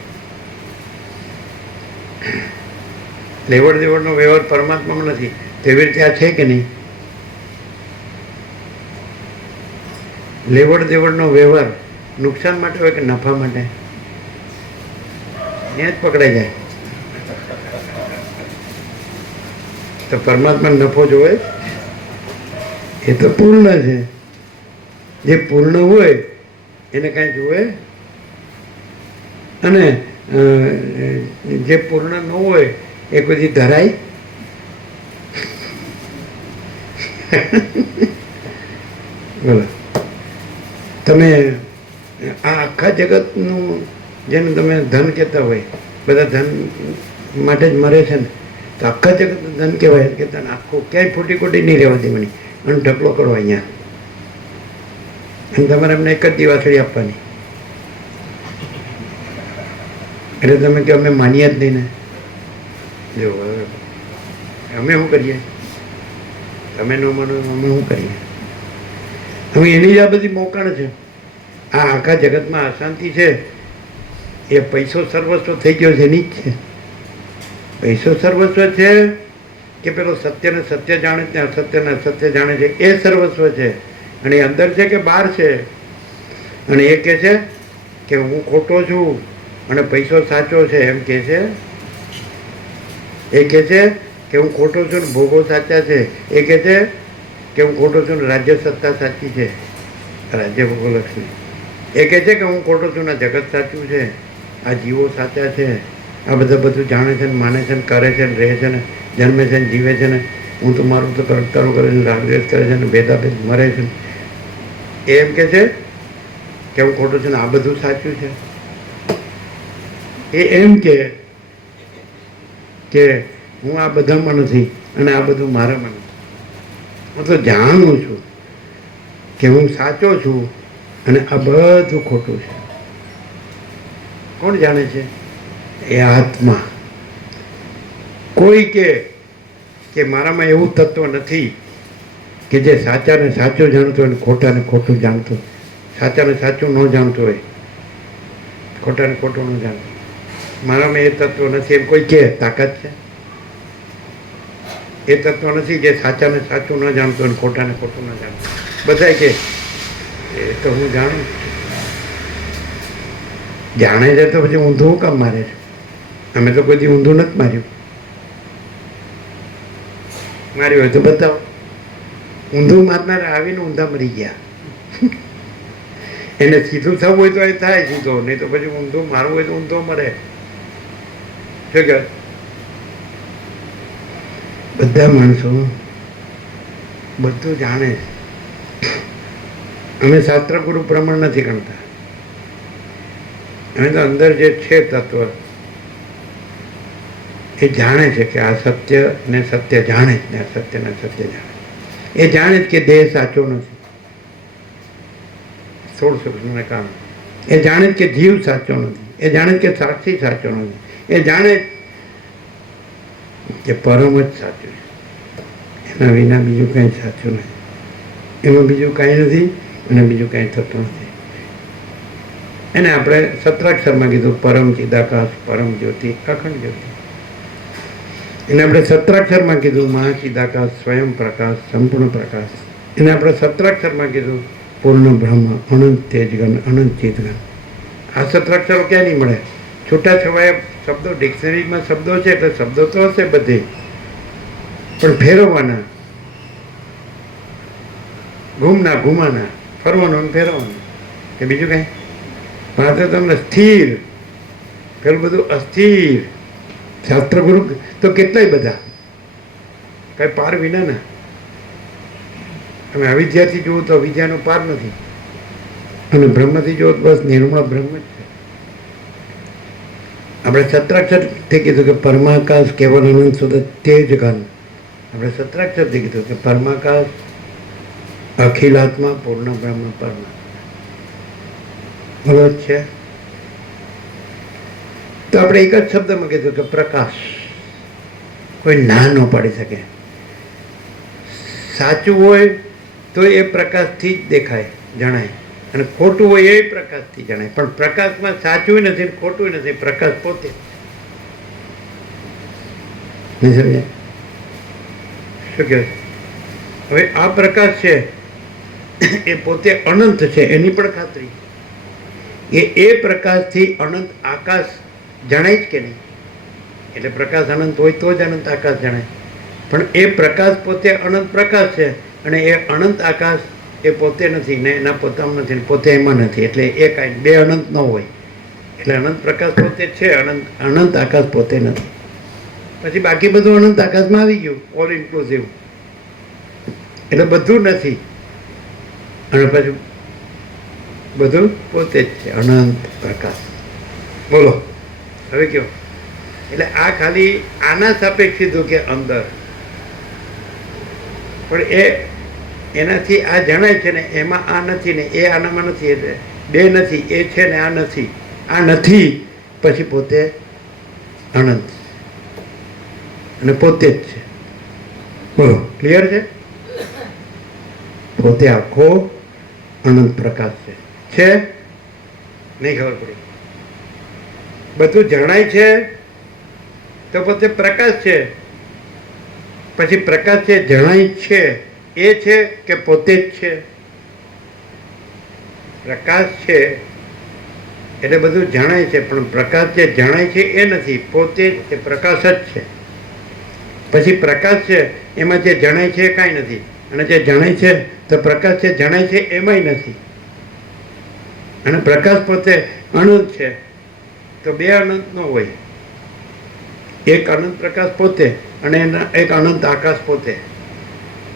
લેવડ દેવડનો વ્યવહાર પરમાત્મામાં નથી. તેવી રીતે આ છે કે નહીં? લેવડ દેવડનો વ્યવહાર નુકસાન માટે હોય કે નફા માટે? ત્યાં જ પકડાઈ જાય. તો પરમાત્મા નફો જોવે? એ તો પૂર્ણ છે. જે પૂર્ણ હોય એને કાંઈ જોવે? અને જે પૂર્ણ ન હોય એ કોઈ ધરાય? બોલો. તમે આ આખા જગતનું જેને તમે ધન કહેતા હોય, બધા ધન માટે જ મરે છે ને, તો આખા જગતનું ધન કહેવાય કે તને આખું ક્યાંય ફૂટી કોટી નહીં રહેવા દેવાની અને ઢગલો કરો અહીંયા, અને તમારે એમને એક જ દિવાસળી આપવાની. એટલે તમે કે અમે માનીએ જ નહીં ને. જો હવે અમે શું કરીએ? તમે ન માનો અમે શું કરીએ? હવે એની જ આ બધી મોકણ છે. આ આખા જગતમાં અશાંતિ છે એ પૈસો સર્વસ્વ થઈ ગયો છે એની જ છે. પૈસો સર્વસ્વ છે કે પેલો સત્યને સત્ય જાણે છે, અસત્યને અસત્ય જાણે છે એ સર્વસ્વ છે. અને એ અંદર છે કે બહાર છે? અને એ કહે છે કે હું ખોટો છું અને પૈસો સાચો છે એમ કહે છે. એ કહે છે કે હું ખોટો છું ને ભોગો સાચા છે. એ કહે છે કે હું ખોટો છું ને રાજ્ય સત્તા સાચી છે, રાજ્ય ભોગોલક્ષ્મી. એ કહે છે કે હું ખોટો છું ને જગત સાચું છે, આ જીવો સાચા છે, આ બધા બધું જાણે છે ને માને છે ને કરે છે ને રહે છે ને જન્મે છે ને જીવે છે ને હું તો મારું તો કરતારો કરે છે, રાગદ્વેષ કરે છે ને ભેદાભેદ મરે છે. એમ કે છે કે હું ખોટો છું ને આ બધું સાચું છે. એ એમ કે હું આ બધામાં નથી અને આ બધું મારામાં નથી. હું તો જાણું છું કે હું સાચો છું અને આ બધું ખોટું છે. કોણ જાણે છે? એ આત્મા. કોઈ કે મારામાં એવું તત્વ નથી કે જે સાચાને સાચું જાણતો હોય અને ખોટાને ખોટું જાણતો હોય. સાચાને સાચું ન જાણતો હોય, ખોટાને ખોટું ન જાણતો. મારામાં એ તત્વ નથી એમ કોઈ કે તાકાત છે? એ તત્વ નથી જે સાચાને સાચું ન જાણતો હોય, ખોટાને ખોટું ન જાણતો. બધાય કે એ તો હું જાણું. જાણે છે તો પછી ઊંધું કામ મારે છે? અમે તો કોઈ ઊંધું નથી માર્યું. માર્યું હોય તો બતાવો. ઊંધું મારનાર આવીને ઊંધા મરી ગયા. એને સીધું થવું હોય તો એ થાય સીધો, નહીં તો પછી ઊંધું મારવું હોય તો ઊંધો મરે. શું કે બધા માણસો બધું જાણે છે. અમે શાસ્ત્ર ગુરુ પ્રમાણ નથી ગણતા. અમે તો અંદર જે છે તત્વ એ જાણે છે કે આ સત્ય ને સત્ય જાણે ને આ સત્ય ને સત્ય જાણે. એ જાણે જ કે દેહ સાચો નથી, 16 સૂક્ષ્મને કામ. એ જાણે જ કે જીવ સાચો નથી. એ જાણે જ કે સાક્ષી સાચો નથી. એ જાણે કે પરમ જ સાચું છે. એના વિના બીજું કંઈ સાચું નથી. એમાં બીજું કાંઈ નથી અને બીજું કાંઈ થતું નથી. એને આપણે સત્રાક્ષરમાં કીધું પરમ ચિદાકાશ, પરમ જ્યોતિ, અખંડ જ્યોતિ. એને આપણે સત્રાક્ષરમાં કીધું મહાચિદાકાશ, સ્વયં પ્રકાશ, સંપૂર્ણ પ્રકાશ. એને આપણે સત્રાક્ષરમાં કીધું પૂર્ણ બ્રહ્મ, અનંત તેજગન, અનંત ચિતગન. આ સત્રાક્ષરો ક્યાં નહીં મળે? છૂટાછવાયા શબ્દો ડિક્શનરીમાં શબ્દો છે એટલે શબ્દો તો હશે બધે, પણ ફેરવવાના, ઘુમાના, ફરવાનું ફેરવવાનું કે બીજું કાંઈ. પણ આ તો તમને સ્થિર, પેલું બધું અસ્થિર. શાસ્ત્ર ગુરુ તો કેટલાય બધા, કઈ પાર વિનાના. તમે અવિદ્યાથી જુઓ તો અવિદ્યાનો પાર નથી, અને બ્રહ્મથી જુઓ તો બસ નિર્મળ બ્રહ્મ જ છે. આપણે સત્રાક્ષરથી કીધું કે પરમાકાશ કેવલ અનંત સુધ તેજ ઘન. આપણે સત્રાક્ષરથી કીધું કે પરમાકાશ, અખિલાત્મા, પૂર્ણ બ્રહ્મ, પરમાત્મા. બરોબર છે? તો આપણે એક જ શબ્દમાં કીધું કે પ્રકાશ. કોઈ ના ન પાડી શકે. સાચું હોય તો એ પ્રકાશથી જ દેખાય, જણાય, અને ખોટું હોય એ પ્રકાશથી જણાય. પણ પ્રકાશમાં સાચું નથી ને ખોટું નથી, પ્રકાશ પોતે. નહીં સમજાય? શું કહે? હવે આ પ્રકાશ છે એ પોતે અનંત છે એની પણ ખાતરી. એ પ્રકાશથી અનંત આકાશ જણાય જ કે નહીં? એટલે પ્રકાશ અનંત હોય તો જ અનંત આકાશ જણાય. પણ એ પ્રકાશ પોતે અનંત પ્રકાશ છે, અને એ અનંત આકાશ એ પોતે નથી ને એના પોતામાં નથી ને પોતે એમાં નથી. એટલે એ કાંઈ બે અનંત ન હોય. એટલે અનંત પ્રકાશ પોતે છે, અનંત આકાશ પોતે નથી. પછી બાકી બધું અનંત આકાશમાં આવી ગયું, ઓલ ઇન્ક્લુઝિવ. એટલે બધું નથી. અને પછી બધું પોતે જ છે, અનંત પ્રકાશ. બોલો હવે કયો. એટલે આ ખાલી આના સાપેક્ષ કીધું કે અંદર, પણ એનાથી આ જણાય છે ને એમાં આ નથી ને એ આનામાં નથી, એટલે બે નથી, એ છે ને આ નથી. આ નથી પછી પોતે અનંત અને પોતે જ છે. બોલો ક્લિયર છે? પોતે આખો અનંત પ્રકાશ છે નહીં? ખબર પડી? બધું જણાય છે તો પોતે પ્રકાશ છે. પછી પ્રકાશ છે જણાય છે એ છે કે પોતે જ છે? પ્રકાશ છે એટલે બધું જણાય છે, પણ પ્રકાશ જે જણાય છે એ નથી, પોતે જ છે, પ્રકાશ જ છે. પછી પ્રકાશ છે એમાં જે જણાય છે એ કાંઈ નથી, અને જે જણાય છે તો પ્રકાશ જે જણાય છે એમાંય નથી. અને પ્રકાશ પોતે અનંત છે તો બે અનંત ન હોય. એક અનંત પ્રકાશ પોતે અને એક અનંત આકાશ પોતે.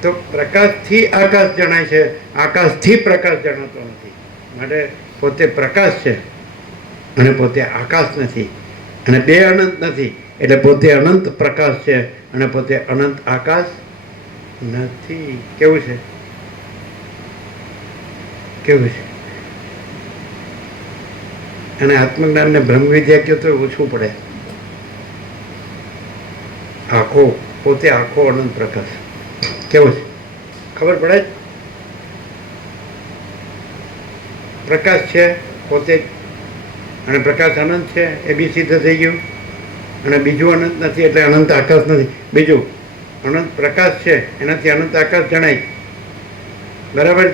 તો પ્રકાશથી આકાશ જણાય છે, આકાશથી પ્રકાશ જણાતો નથી. માટે પોતે પ્રકાશ છે અને પોતે આકાશ નથી, અને બે અનંત નથી. એટલે પોતે અનંત પ્રકાશ છે અને પોતે અનંત આકાશ નથી. કેવું છે? કેવું છે? અને આત્મજ્ઞાન ને બ્રહ્મ વિદ્યા કહો તો ઓછું પડે. આખો પોતે આખો અનંત પ્રકાશ. કેવું છે? ખબર પડે? પ્રકાશ છે પોતે જ, અને પ્રકાશ અનંત છે એ બી સિદ્ધ થઈ ગયું. અને બીજું અનંત નથી એટલે અનંત આકાશ નથી. બીજું અનંત પ્રકાશ છે એનાથી અનંત આકાશ જણાય, બરાબર?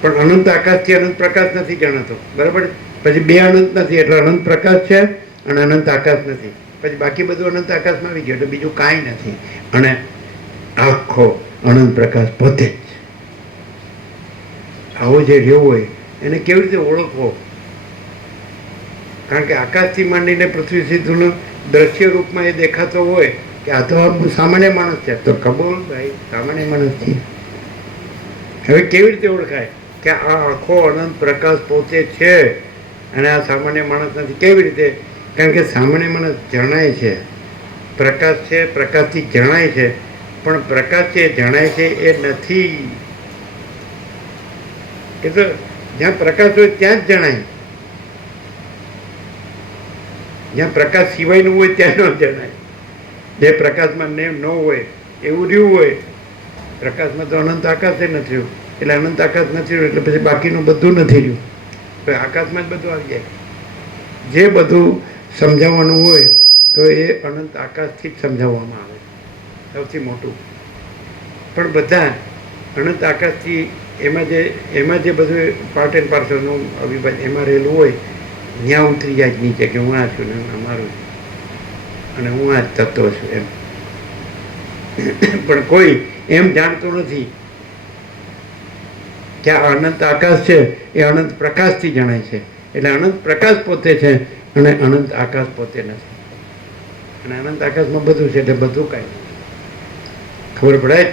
પણ અનંત આકાશથી અનંત પ્રકાશ નથી જણાતો, બરાબર? પછી બે અનંત નથી એટલે અનંત પ્રકાશ છે અને અનંત આકાશ નથી. પછી બાકી બધું અનંત આકાશમાં આવી ગયું એટલે બીજું કાંઈ નથી. અને આખો અનંત પ્રકાશ પોતે જ. આવો જે રહ્યો હોય એને કેવી રીતે ઓળખવો? કારણ કે આકાશથી માંડીને પૃથ્વી સુધીનું દ્રશ્ય રૂપમાં એ દેખાતો હોય કે આ તો સામાન્ય માણસ છે, તો કબૂલ ભાઈ સામાન્ય માણસ છે. હવે કેવી રીતે ઓળખાય કે આ આખો અનંત પ્રકાશ પોતે છે અને આ સામાન્ય માણસ નથી? કેવી રીતે? કારણ કે સામાન્ય માણસ જણાય છે, પ્રકાશ છે, પ્રકાશથી જણાય છે, પણ પ્રકાશ છે જણાય છે એ નથી. એ તો જ્યાં પ્રકાશ હોય ત્યાં જ જણાય, જ્યાં પ્રકાશ સિવાયનું હોય ત્યાં ન જણાય. જે પ્રકાશમાં નેમ ન હોય એવું રહ્યું હોય. પ્રકાશમાં તો અનંત આકાશ નથી રહ્યું, એટલે અનંત આકાશ નથી રહ્યું એટલે પછી બાકીનું બધું નથી રહ્યું. આકાશમાં જ બધું આવી જાય. જે બધું સમજાવવાનું હોય તો એ અનંત આકાશથી જ સમજાવવામાં આવે, સૌથી મોટું. પણ બધા અનંત આકાશથી એમાં જે બધું પાર્ટ એન્ડ પાર્સલનું અવિભાજ્ય એમાં રહેલું હોય ત્યાં ઉતરી જાય નીચે કે હું આ છું ને અમારું અને હું આ જ તત્વ છું એમ. પણ કોઈ એમ જાણતું નથી કે આ અનંત આકાશ છે એ અનંત પ્રકાશથી જણાય છે. એટલે અનંત પ્રકાશ પોતે છે અને અનંત આકાશ પોતે નથી. અને અનંત આકાશમાં બધું છે એટલે બધું કાંઈ ખબર પડે જ.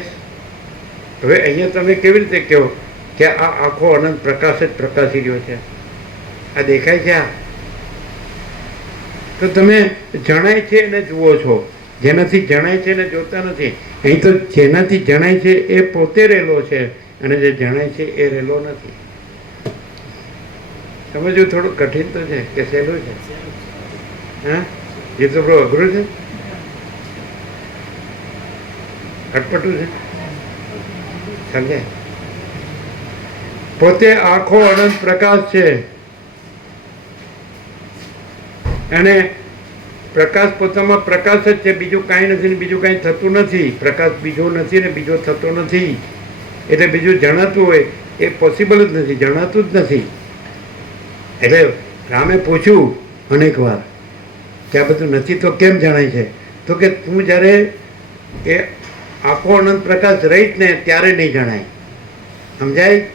હવે અહીંયા તમે કેવી રીતે કહો કે આ આખો અનંત પ્રકાશ જ પ્રકાશી રહ્યો છે? આ દેખાય છે? આ તો તમે જણાય છે એને જુઓ છો, જેનાથી જણાય છે એને જોતા નથી. અહીં તો જેનાથી જણાય છે એ પોતે રહેલો છે અને જે જણાય છે એ રહેલો નથી. સમજવું થોડું કઠિન તો છે કે સહેલું છે? હા, એ તો બહુ અઘરું છે, અટપટું છે. સમજાય? પોતે આખો અનંત પ્રકાશ છે અને પ્રકાશ પોતામાં પ્રકાશ જ છે, બીજું કાંઈ નથી ને બીજું કાંઈ થતું નથી. પ્રકાશ બીજો નથી ને બીજો થતો નથી. એટલે બીજું જણાતું હોય એ પોસિબલ જ નથી, જણાતું જ નથી. એટલે રામે પૂછ્યું અનેક વાર કે આ બધું નથી તો કેમ જણાય છે? તો કે તું જ્યારે એ આખો અનંત પ્રકાશ રહીશ ને ત્યારે નહીં જણાય. સમજાય?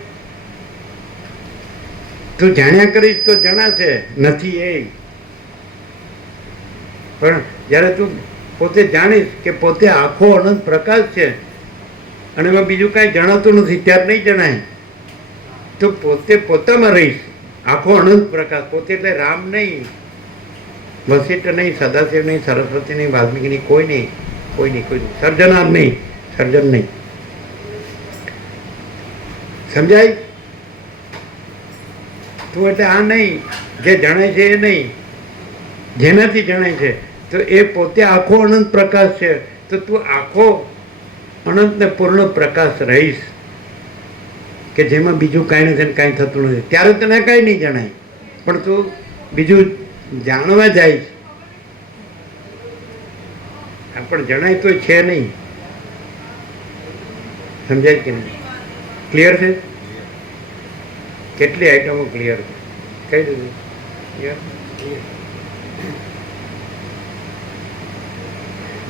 તું જાણ્યા કરીશ તો જણાશે, નથી એ. પણ જ્યારે તું પોતે જાણીશ કે પોતે આખો અનંત પ્રકાશ છે અને એમાં બીજું કાંઈ જણાતું નથી ત્યારે નહીં જણાય. તો પોતે પોતામાં રહીશ. આખો અનંત પ્રકાશ પોતે એટલે રામ નહીં, વશિષ્ઠ નહીં, સદાશિવ નહીં, સરસ્વતી નહીં, વાલ્મીકી નહીં, કોઈ નહીં, કોઈ નહીં, કોઈ નહીં, સર્જનાર નહીં, સર્જન નહીં. સમજાય? તું એટલે આ નહીં, જે જણાય છે એ નહીં, જેનાથી જણાય છે તો એ પોતે આખો અનંત પ્રકાશ છે. તો તું આખો અનંત ને પૂર્ણ પ્રકાશ રહીશ કે જેમાં બીજું કાંઈ નથી ને કાંઈ થતું નથી. ત્યારે તને કાંઈ નહીં જણાય, પણ તું બીજું જાણવા જાય પણ જણાય તો છે નહીં. સમજાય કે નહીં? ક્લિયર છે? કેટલી આઈટમો ક્લિયર છે? કઈ દીધું?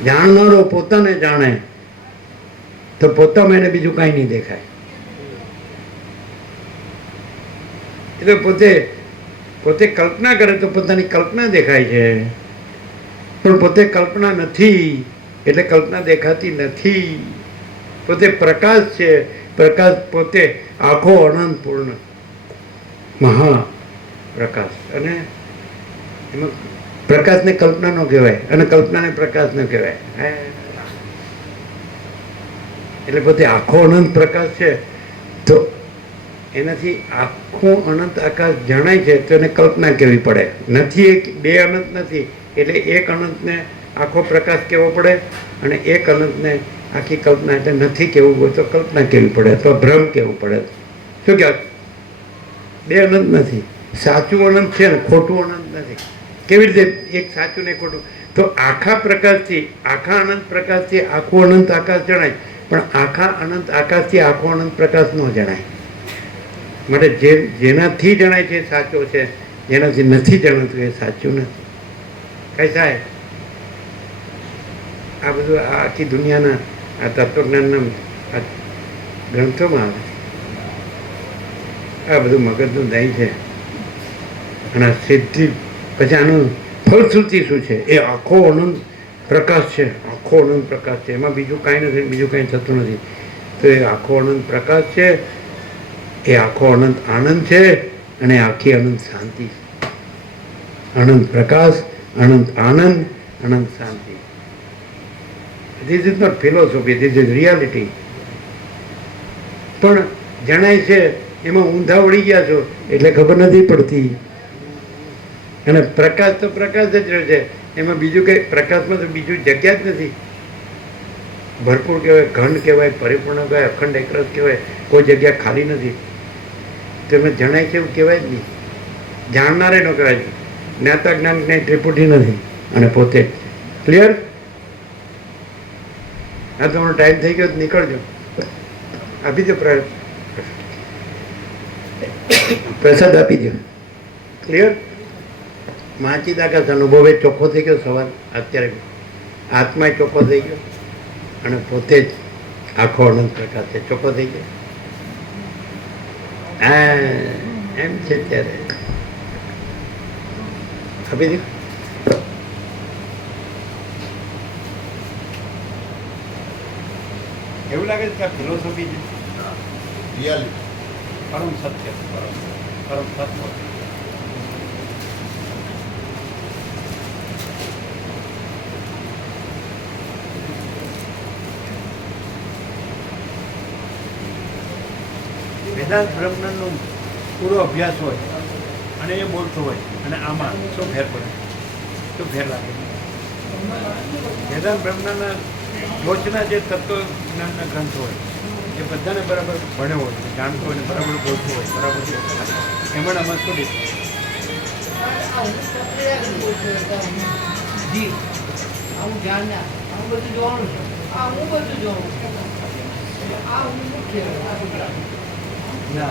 જાણનારો પોતાને જાણે તો પોતામાં એને બીજું કાંઈ નહીં દેખાય. એટલે પોતે પોતે કલ્પના કરે તો પોતાની કલ્પના દેખાય છે, પણ પોતે કલ્પના નથી એટલે કલ્પના દેખાતી નથી. પોતે પ્રકાશ છે, પ્રકાશ પોતે આખો અનંત પૂર્ણ મહા પ્રકાશ. અને એમાં પ્રકાશને કલ્પના ન કહેવાય અને કલ્પનાને પ્રકાશ ન કહેવાય. એટલે પોતે આખો અનંત પ્રકાશ છે. તો એનાથી આખું અનંત આકાશ જણાય છે તો એને કલ્પના કહેવી પડે. નથી એક બે અનંત નથી, એટલે એક અનંતને આખો પ્રકાશ કહેવો પડે અને એક અનંતને આખી કલ્પના એટલે નથી કહેવું હોય તો કલ્પના કહેવી પડે અથવા ભ્રમ કહેવું પડે. શું કહેવાય? બે અનંત નથી, સાચું અનંત છે ને ખોટું અનંત નથી. કેવી રીતે એક સાચું ને ખોટું? તો આખા પ્રકાશથી, આખા અનંત પ્રકાશથી આખું અનંત આકાશ જણાય, પણ આખા અનંત આકાશથી આખો અનંત પ્રકાશ ન જણાય. માટે જેનાથી જણાય છે એ સાચો છે, જેનાથી નથી જણાતું એ સાચું નથી. કઈ થાય? આ બધું આ આખી દુનિયાના આ તત્વજ્ઞાનના આ ગ્રંથોમાં આવે. આ બધું મગજનું દહીં છે અને આ સિદ્ધિ પછી આનું ફલશ્રુતિ શું છે? એ આખો અનંત પ્રકાશ છે, આખો અનંત પ્રકાશ છે. એમાં બીજું કાંઈ નથી, બીજું કાંઈ થતું નથી. તો એ આખો અનંત પ્રકાશ છે, એ આખો અનંત આનંદ છે અને આખી અનંત શાંતિ છે. અનંત પ્રકાશ, અનંત આનંદ, અનંત શાંતિ. This is not philosophy, this is reality. પણ જણાય છે એમાં ઊંધા વળી ગયા છો એટલે ખબર નથી પડતી. અને પ્રકાશ તો પ્રકાશ જ રહ્યો છે, એમાં બીજું કંઈ, પ્રકાશમાં તો બીજું જગ્યા જ નથી. ભરપૂર કહેવાય, ઘન કહેવાય, પરિપૂર્ણ કહેવાય, અખંડ એકરસ કહેવાય, કોઈ જગ્યા ખાલી નથી. તેમાં જણાય છે એવું કહેવાય જ નહીં. જાણનારે ન કહેવાય. જ્ઞાતા જ્ઞાન કંઈ ત્રિપુટી નથી અને પોતે જ. ક્લિયર? હા, તમારો ટાઈમ થઈ ગયો, નીકળજો. આપી દો પ્રસાદ આપી દો. ક્લિયર? માચી આકાશ અનુભવે ચોખ્ખો થઈ ગયો. સવાલ અત્યારે આત્મા ચોખ્ખો થઈ ગયો અને પોતે જ આખો અનંત પ્રકાશ છે, ચોખ્ખો થઈ ગયો. હા, એમ છે. ત્યારે આપી દો. એવું લાગે છે કે ફિલોસોફી છે, રિયાલિટી, પરમ સત્ય, પરમ તત્વ. વેદાંત બ્રહ્મનો પૂરો અભ્યાસ હોય અને એ બોલતો હોય અને આમાં શું ફેર પડે? શું ફેર લાગે? વેદાંત બ્રહ્મના ટોચના જે તત્વજ્ઞાનના ગ્રંથો હોય એ બધાને બરાબર ભણ્યો હોય, જાણતો હોય ને બરાબર બોલતો હોય, બરાબર એમાં આમાં શું જી આવું ધ્યાન ના, આવું બધું જોવાનું છે, આ હું બધું જોઉં છું, આ હું મુખ્ય ના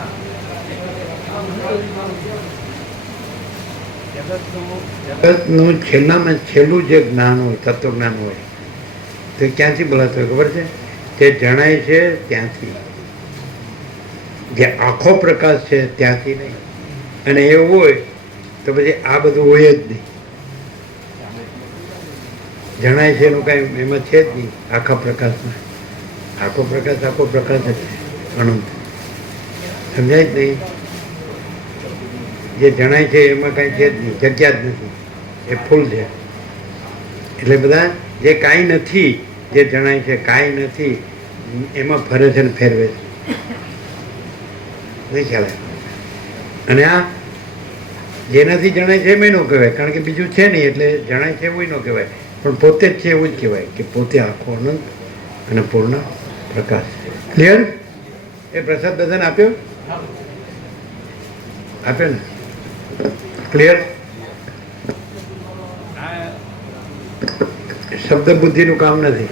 જગતનું છેલ્લામાં છેલ્લું જે જ્ઞાન હોય, તત્વજ્ઞાન હોય, તો ક્યાંથી બોલાતું હોય ખબર છે? તે જણાય છે ત્યાંથી, જે આખો પ્રકાશ છે ત્યાંથી નહીં. અને એવું હોય તો પછી આ બધું હોય જ નહીં. જણાય છે એનું કાંઈ એમાં છે જ નહીં. આખા પ્રકાશમાં આખો પ્રકાશ જ છે, અનંત. સમજાય જ નહીં. જે જણાય છે એમાં કાંઈ છે જ નહીં, જગ્યા જ નથી, એ ફૂલ છે. એટલે બધા જે કાંઈ નથી, જે જણાય છે કાંઈ નથી, એમાં ફરે છે ને ફેરવે છે. નહીં ખ્યાલ આવે. અને આ જેનાથી જણાય છે એમ ન કહેવાય, કારણ કે બીજું છે નહીં, એટલે જણાય છે એવું ન કહેવાય, પણ પોતે જ છે એવું જ કહેવાય કે પોતે આખો અનંત અને પૂર્ણ પ્રકાશ છે. ક્લિયર? એ પ્રસાદ બધાને આપ્યો? આપ્યો ને? ક્લિયર? શબ્દ બુદ્ધિનું કામ નથી,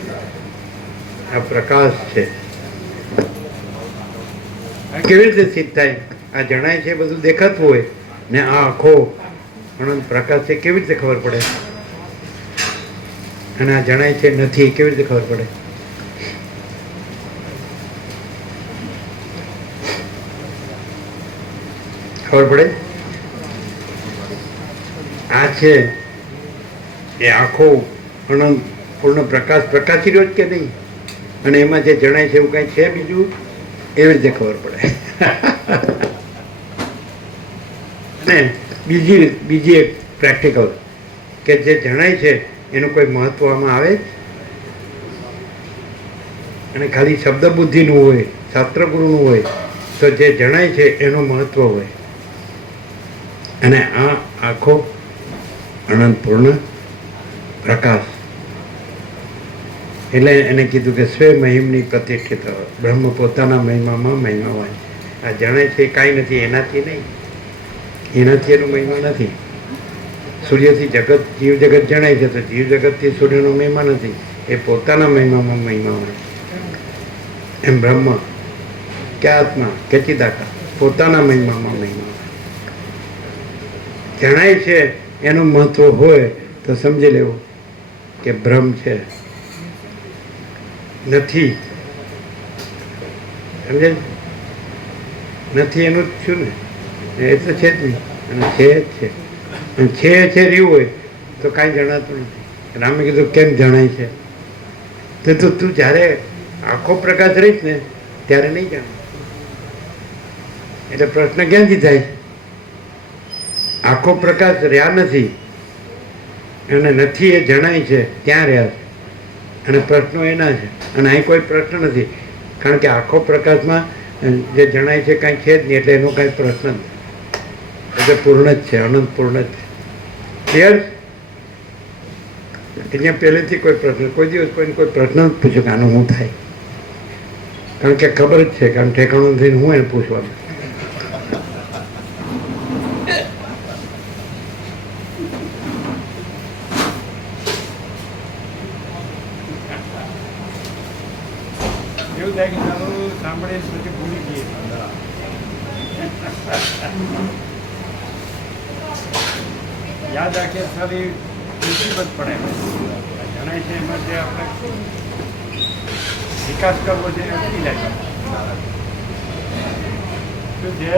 આ પ્રકાશ છે. કેવી રીતે સિદ્ધ થાય? આ જણાય છે બધું દેખાતું હોય ને આ આખો અનંત પ્રકાશ છે, કેવી રીતે ખબર પડે? અને આ જણાય છે નથી, કેવી રીતે ખબર પડે? ખબર પડે? આ છે એ આખો અનંત પૂર્ણ પ્રકાશ પ્રકાશી રહ્યો જ કે નહીં, અને એમાં જે જણાય છે એવું કાંઈ છે બીજું, એવી રીતે ખબર પડે. અને બીજી એક પ્રેક્ટિકલ કે જે જણાય છે એનું કોઈ મહત્વ આમાં આવે, અને ખાલી શબ્દ બુદ્ધિનું હોય, શાસ્ત્રગુરુનું હોય, તો જે જણાય છે એનું મહત્વ હોય. અને આ આખો અનંત પૂર્ણ પ્રકાશ, એટલે એને કીધું કે સ્વે મહિમની પ્રતિષ્ઠિત બ્રહ્મ પોતાના મહિમામાં મહિમાવાન. આ જણાય છે કાંઈ નથી, એનાથી નહીં, એનાથી એનો મહિમા નથી. સૂર્યથી જગત, જીવ જગત જણાય છે, તો જીવ જગતથી સૂર્યનો મહિમા નથી, એ પોતાના મહિમામાં મહિમાવાન. એમ બ્રહ્મ કે આત્મા કે ચિદાકાર પોતાના મહિમામાં મહિમાવાન. જણાય છે એનું મહત્વ હોય તો સમજી લેવું કે બ્રહ્મ છે. નથી, સમજે? નથી એનું જ છું ને, એ તો છે જ નહીં, અને છે જ છે. અને છે રહ્યું હોય તો કાંઈ જણાતું નથી. રામે કીધું કેમ જણાય છે? તો તું જ્યારે આખો પ્રકાશ રહીશ ને ત્યારે નહીં જાણ. એટલે પ્રશ્ન ક્યાંથી થાય? આખો પ્રકાશ રહ્યા નથી અને નથી એ જણાય છે ત્યાં રહ્યા છે, અને પ્રશ્નો એના છે. અને અહીં કોઈ પ્રશ્ન નથી, કારણ કે આખો પ્રકાશમાં જે જણાય છે કાંઈ છે જ નહીં, એટલે એનો કાંઈ પ્રશ્ન નથી. એટલે પૂર્ણ જ છે, અનંત પૂર્ણ જ છે. ક્લિયર? અહીંયા પહેલેથી કોઈ પ્રશ્ન, કોઈ દિવસ કોઈને કોઈ પ્રશ્ન જ પૂછ્યો કે આનું શું થાય, કારણ કે ખબર જ છે, કારણ ઠેકાણું થઈને હું એને પૂછવાનું. એવું થાય કે તારું સાંભળે પછી ભૂલી ગઈ. યાદ રાખીએ સારી મુસીબત પડે. જણાય છે એમાં જે આપણે વિકાસ કરવો છે એ અટકી જાય. શું છે?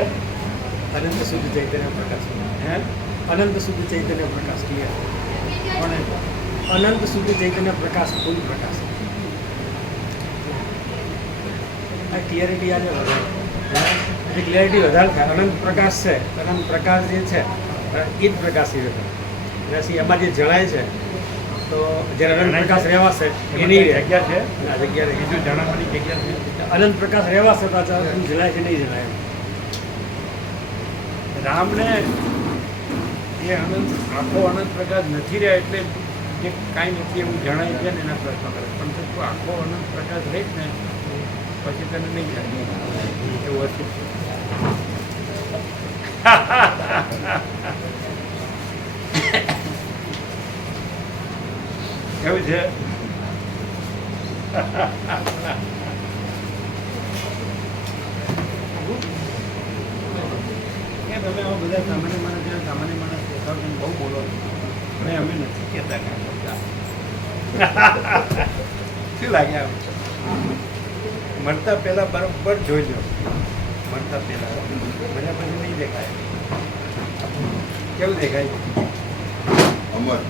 અનંત શુદ્ધ ચૈતન્ય પ્રકાશ. હે? અનંત શુદ્ધ ચૈતન્ય પ્રકાશ ક્લિયર. કોને? અનંત શુદ્ધ ચૈતન્ય પ્રકાશ ફૂલ પ્રકાશ. આ ક્લિયરિટી આજે વધારે, ક્લિયરિટી વધારે થાય. અનંત પ્રકાશ છે, અનંત પ્રકાશ જે છે એ જ પ્રકાશી રહે. પછી એમાં જે જણાય છે તો જ્યારે અનંત પ્રકાશ રહેવાશે એની જગ્યા છે, આ જગ્યા રહી. બીજું જણાવવાની જગ્યા છે. અનંત પ્રકાશ રહેવાશે પાછા જણાય છે નહીં જણાય. રામને એ અનંત આખો અનંત પ્રકાશ નથી રહ્યા એટલે જે કાંઈ નથી એવું જણાય છે ને એના પ્રશ્નો કરે. પણ જો તું આખો અનંત પ્રકાશ રહીશ ને પછી તને નહીં જાણે એવું હતું. કેવું છે? કે તમે આવા બધા સામાન્ય માણસ ત્યાં સામાન્ય માણસ કહેતા તમે બહુ બોલો છો. પણ અમે નથી કહેતા કાંઈ બધા. શું લાગે આમ? મળતા પહેલા બરાબર જોઈજો. મળતા પહેલા મળ્યા પછી નહીં દેખાય. કેવું દેખાય? અમર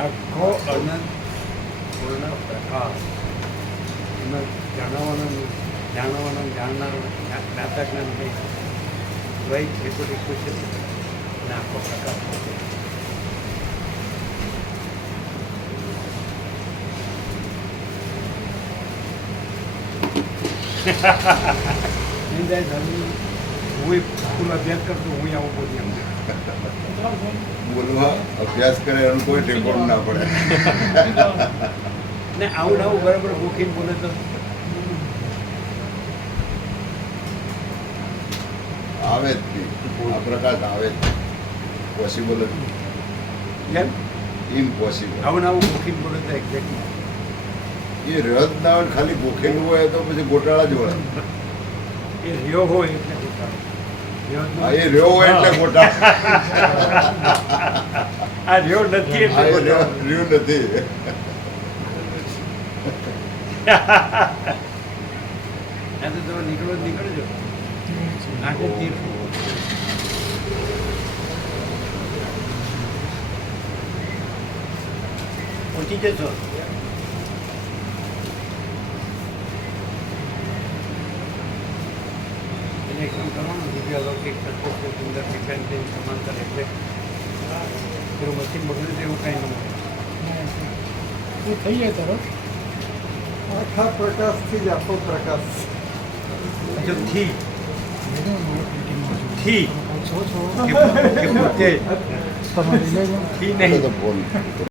આખો અનંત પૂર્ણ પ્રકાશ એમાં જણાવવાનો જાણવાનો જાણનારો જ્ઞાતા જ્ઞાન કંઈ દ્વૈત ત્રિપુટી ખુશ અને આખો પ્રકાશ છે. નિંદાય ધર્મ હું ફૂલ અભ્યાસ કરતો હું આવું બોલી એમ બોલવા અભ્યાસ કરે એનું કોઈ ઠેકોણું ના પડે. ને આવું આવું બરાબર ગોખીને બોલે તો આવે જ નહીં. આ પ્રકાશ આવે જ પોસિબલ જ કેમ ઇમ્પોસિબલ. આવું આવું ગોખીને બોલે તો એક્ઝેક્ટલી એ રદ ના હોય ને ખાલી ગોખેલું હોય તો પછી ગોટાળા જ હોય. એ રહ્યો હોય એટલે ગોટાળો. રહ્યો જ હા, નથી. એ રહ્યો હોય એટલે ગોટાળા. આ રહ્યો નથી હા, એટલે એ ગોટાળો. રહ્યું નથી. આ તો તમે નીકળો જ નીકળજો આખે તીર પહોંચી જશો. એને એકદમ કરવાનું દિવ્ય અલૌકિક સત્ય સુંદર ડિફેન્સ સમાંતર એટલે પેલું મશીન બગડ્યું છે એવું કાંઈ ન મળે. થઈ જાય તરત આખા પ્રકાશથી જ આખો પ્રકાશ. જો થી કે પોતે થી નહીં તો ફોન